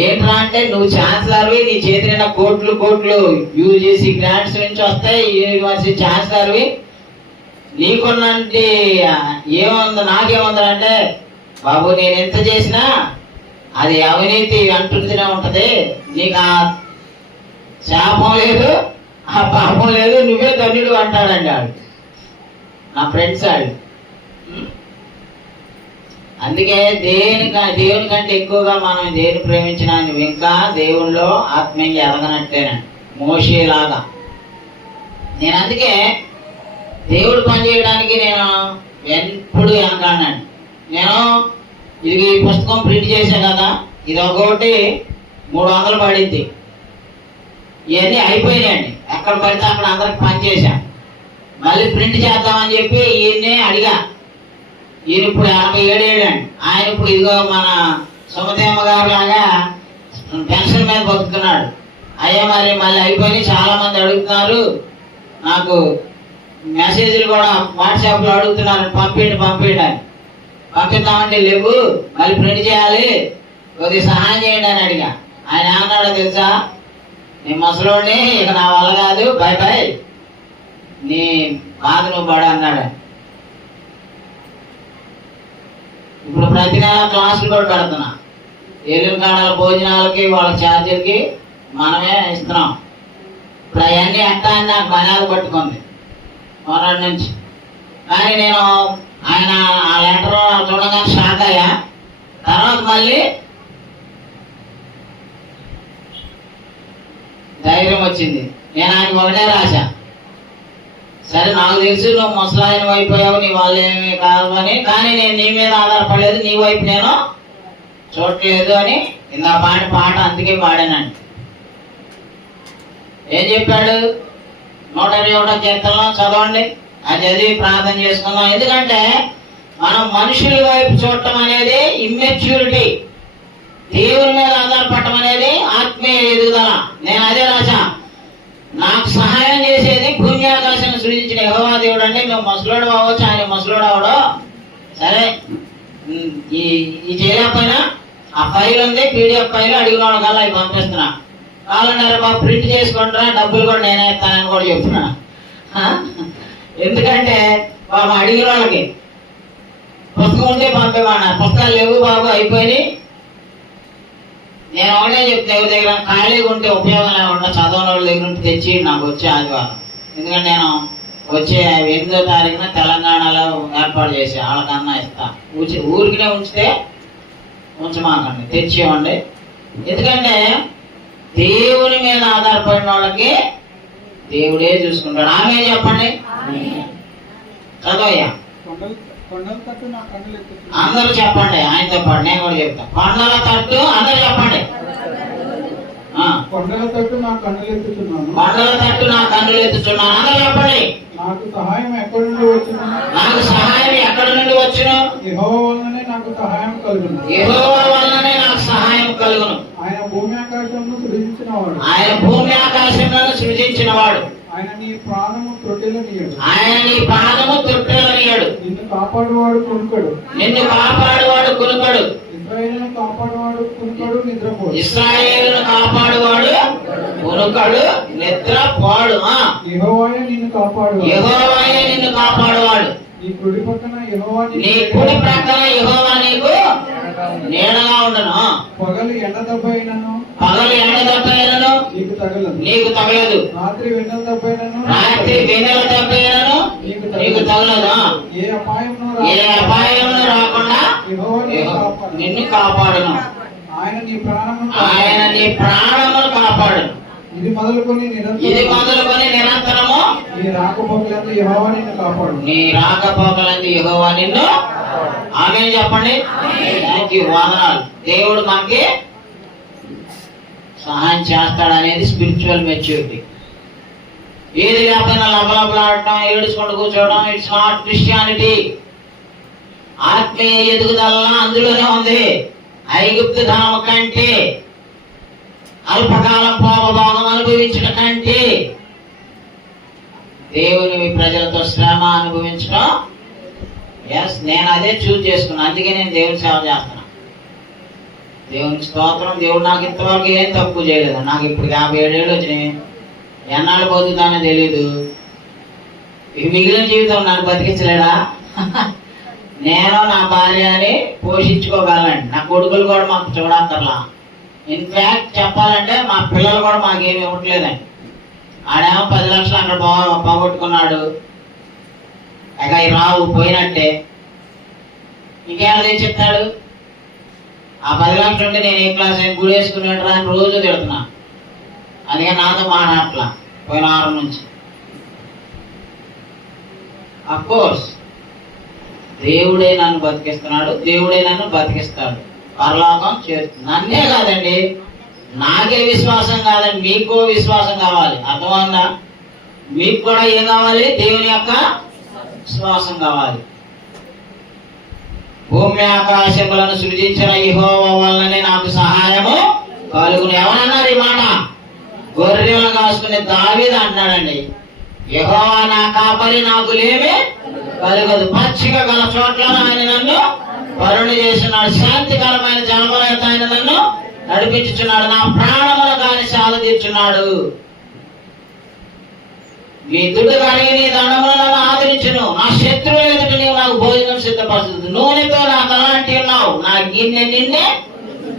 ఏంట్రా అంటే నువ్వు ఛాన్సలర్వి, నీ చేతి నిండా కోట్లు కోట్లు యూజీసీ గ్రాంట్స్ నుంచి వస్తాయి, యూనివర్సిటీ ఛాన్సలర్వి, నీకున్నంటే ఏముంది నాకేముందంటే, బాబు నేను ఎంత చేసినా అది అవినీతి అంటుంటూనే ఉంటది, నీకు ఆ శాపం లేదు ఆ పాపం లేదు, నువ్వే ధన్యుడు అంటాడండి వాడు, నా ఫ్రెండ్స్ వాడు. అందుకే దేవుని కంటే ఎక్కువగా మనం దేని ప్రేమించినా నువ్వు ఇంకా దేవుల్లో ఆత్మీయంగా ఎదగనట్టేనండి, మోషేలాగా. నేను అందుకే దేవుడు పని చేయడానికి నేను ఎప్పుడు వెనకాడినండి. నేను ఇది ఈ పుస్తకం ప్రింట్ చేశాను కదా, ఇది ఒకటి 300 పడింది. ఇవన్నీ అయిపోయినాయండి, ఎక్కడ పడితే అక్కడ అందరికి పని చేశాను. మళ్ళీ ప్రింట్ చేద్దామని చెప్పి ఈయన్నే అడిగా. ఈయన ఇప్పుడు 87 ఏళ్ళండి. ఆయన ఇప్పుడు ఇదిగో మన సుమతేమ్మ గారు లాగా పెన్షన్ మీద బతుకుతున్నాడు. అయ్యా మరి మళ్ళీ అయిపోయి చాలా మంది అడుగుతున్నారు, నాకు మెసేజ్లు కూడా వాట్సాప్లో అడుగుతున్నారు, పంపించండి అని. పంపిద్దామంటే లేవు, మళ్ళీ ప్రింట్ చేయాలి, కొద్దిగా సహాయం చేయండి అని అడిగా. ఆయన ఏమన్నాడో తెలుసా, నీ ముసలోడిని ఇక నా వల్ల కాదు, బై బై, నీ బాధ నువ్వు పడ అన్నాడు. ఇప్పుడు ప్రతి నెల క్లాసులు కూడా పెడుతున్నా, ఎల్లుండి కాడాల భోజనాలకి వాళ్ళ ఛార్జీలకి మనమే ఇస్తున్నాం. ఇప్పుడు అవన్నీ ఎట్టా అని నాకు మర్యాద పట్టుకుంది మొన్నటి నుంచి. కానీ నేను ఆయన ఆ లెటర్ చూడగానే షాక్ అయ్యా. తర్వాత మళ్ళీ ధైర్యం వచ్చింది. నేను ఆయనకి ఒకటే రాశా, సరే నాకు తెలుసు నువ్వు ముసలాయన అయిపోయావు, నీ వాళ్ళు ఏమి కాదు అని, కానీ నేను నీ మీద ఆధారపడలేదు, నీ వైపు నేను చూడట్లేదు అని ఇందా పాట అందుకే పాడానండి. ఏం చెప్పాడు, 121వ కీర్తనలో చదవండి, అది చదివి ప్రార్థన చేసుకుందాం. ఎందుకంటే మనం మనుషుల వైపు చూడటం అనేది ఇమ్మెచ్యూరిటీ, దేవుని మీద ఆధారపడటం అనేది ఆత్మీయ ఎదుగుదల. నేను అదే రాశా, నాకు సహాయం చేసేది భూమి ఆకాశాన్ని సృజించిన యెహోవా దేవుడు అండి. నువ్వు ముసలోడు అవ్వచ్చు, ఆయన ముసలోడు అవడో సరే, ఈ చేయలేకపోయినా ఆ ఫైల్ ఉంది, పీడిఎఫ్ ఫైల్, అడిగిన వాళ్ళ కల్లా అవి పంపిస్తున్నా. కావాలంటారా బాబు ప్రింట్ చేసుకుంటారా, డబ్బులు కూడా నేనే ఇస్తానని కూడా చెప్తున్నా. ఎందుకంటే బాబు అడిగిన వాళ్ళకి పుస్తకం ఉంటే పంపేవాడినారు, పుస్తకాలు లేవు బాబు అయిపోయి. నేను ఒకటే చెప్తే ఎవరి దగ్గర ఖాళీగా ఉంటే ఉపయోగం లేకుండా చదవని వాళ్ళ దగ్గర ఉంటే తెచ్చి నాకు వచ్చే ఆదివారం. ఎందుకంటే నేను వచ్చే 8వ తారీఖున తెలంగాణలో ఏర్పాటు చేసి వాళ్ళకన్నా ఇస్తా. ఊరికినే ఉంచితే ఉంచమాకండి, తెచ్చి ఇవ్వండి. ఎందుకంటే దేవుని మీద ఆధారపడిన వాళ్ళకి దేవుడే చూసుకుంటాడు. ఆమె చెప్పండి, చదవయ్యా అందరూ చెప్పండి, ఆయనతో పాటు నేను కూడా చెప్తా. కొండల తట్టు అందరూ చెప్పండి, కొండల తట్టు నా కన్నులు ఎత్తుతున్నాను, కొండల తట్టు నా కన్నులు ఎత్తుతున్నాను అందరూ చెప్పండి. నాకు సహాయం ఎక్కడి నుండి వచ్చును, నాకు సహాయం ఎక్కడి నుండి వచ్చును, యెహోవా వల్లనే నాకు సహాయం కలుగును, యెహోవా వల్లనే నాకు సహాయం కలుగును. ఆయన భూమి ఆకాశమును సృజించినవాడు, ఆయన భూమి ఆకాశములను సృజించినవాడు, ఆయన నీ ప్రాణము త్రొట్టెలనియడు. ఆయన నీ పాదము త్రొట్టెలనియడు. నిన్ను కాపాడువాడు కునుకడు. నిన్ను కాపాడువాడు కునుకడు. ఇశ్రాయేలును కాపాడువాడు కునుకడు, నిద్రపోడు. ఇశ్రాయేలును కాపాడువాడు కునుకడు, నిద్రపోడు. యెహోవాయే నిన్ను కాపాడువాడు. యెహోవాయే నిన్ను కాపాడువాడు. నీ కుడి పక్కన యెహోవా నీ కుడి ప్రక్కన యెహోవా నీకు నీడగా ఉండను. పగలు ఎండ దెబ్బైనను పగలు ఎండ దెబ్బైనను నీకు తగలదు. రాత్రి వెన్నెల దెబ్బైనను నీకు తగలదు. ఏ అపాయమును రాకుండా నిన్ను కాపాడును. ఆయన నీ ప్రాణమును కాపాడును. ఇది మొదలుకొని నిరంతరము నీ రాకపోకలందు యెహోవా నిన్ను కాపాడు. నీ రాకపోకలందు యెహోవా నిన్ను. ఆమేన్ చెప్పండి. థాంక్యూ, వందనాలు. దేవుడు మనకి సహాయం చేస్తాడనేది స్పిరిచువల్ మెచ్యూరిటీ. ఏది లేకపోయినా లబలబలాడటం, ఏడుచుకుంటూ కూర్చోవడం, ఇట్స్ నాట్ క్రిస్టియానిటీ. ఆత్మీయ ఎదుగుదల అందులోనే ఉంది. ఐగుప్తు ధనము కంటే, అల్పకాలం భోగభోగం అనుభవించడం కంటే దేవుని ప్రజలతో శ్రమ అనుభవించడం. ఎస్, నేను అదే చూజ్ చేసుకున్నాను. అందుకే నేను దేవుని సేవ చేస్తున్నా. దేవునికి స్తోత్రం. దేవుడు నాకు ఇంతవరకు ఏం తక్కువ చేయలేదు. నాకు ఇప్పుడు 57 ఏళ్ళు వచ్చినాయి. ఎన్నాళ్ళు బతుకుతానో తెలీదు. ఇక మిగిలిన జీవితం నన్ను బతికించలేడా? నేను నా భార్యని పోషించుకోగలండి. నా కొడుకులు కూడా మాకు చూడక్కర్లా. ఇన్ఫాక్ట్ చెప్పాలంటే మా పిల్లలు కూడా మాకేమి ఇవ్వట్లేదండి. ఆడేమో 10 లక్షలు అక్కడ పోగొట్టుకున్నాడు. ఇక రావు పోయినట్టే. ఇంకేమో చెప్తాడు. ఆ 10 లక్షలు ఉంటే నేను ఏ క్లాస్ అయినా గుడి వేసుకునేట్రా అని రోజు తిడుతున్నా. అందుకని నాతో మాట్లాడట్లా పోయిన వారం నుంచి. అఫ్కోర్స్ దేవుడే నన్ను బతికిస్తున్నాడు, దేవుడే నన్ను బతికిస్తాడు, పరలోకం చేస్తుంది. నన్నే కాదండి, నాకే విశ్వాసం కాదండి, మీకో విశ్వాసం కావాలి. అర్థమైందా? మీకు కూడా ఏం కావాలి? దేవుని యొక్క విశ్వాసం కావాలి. భూమి ఆకాశములను సృజించిన యెహోవా వల్లనే నాకు సహాయము కలుగును. ఎవరన్నారు ఈ మాట? గొర్రెలను కాసుకునే దావీదు అంటున్నాడండి. యెహోవా నా కాపరి, నాకు లేమి కలుగదు. పచ్చిక గల చోట్ల ఆయన నన్ను పరుణి చేస్తున్నాడు. శాంతికరమైన జలములైన ఆయన నన్ను నడిపించుచున్నాడు. నా ప్రాణములు కాని సాధ తీర్చున్నాడు. నీ దుడ్డు కలిగి నీ దండములు నన్ను ఆదరించును. నా శత్రువుల ఎదుట నీవు నాకు భోజనం సిద్ధపరుస్తుంది. నూనెతో నా తలాంటి ఉన్నావు, నా గిన్నె నిన్నే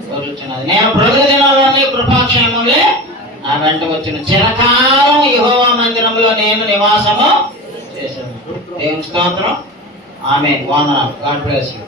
కొలుచున్నది. నేను ప్రజల దినాల్లోనే కృపాక్షేమములే నా వెంట వచ్చిన. చిరకాలం యెహోవా మందిరంలో నేను నివాసము చేశాను. దేవుని స్తోత్రం. ఆమేన్. వందనాలు. God bless you.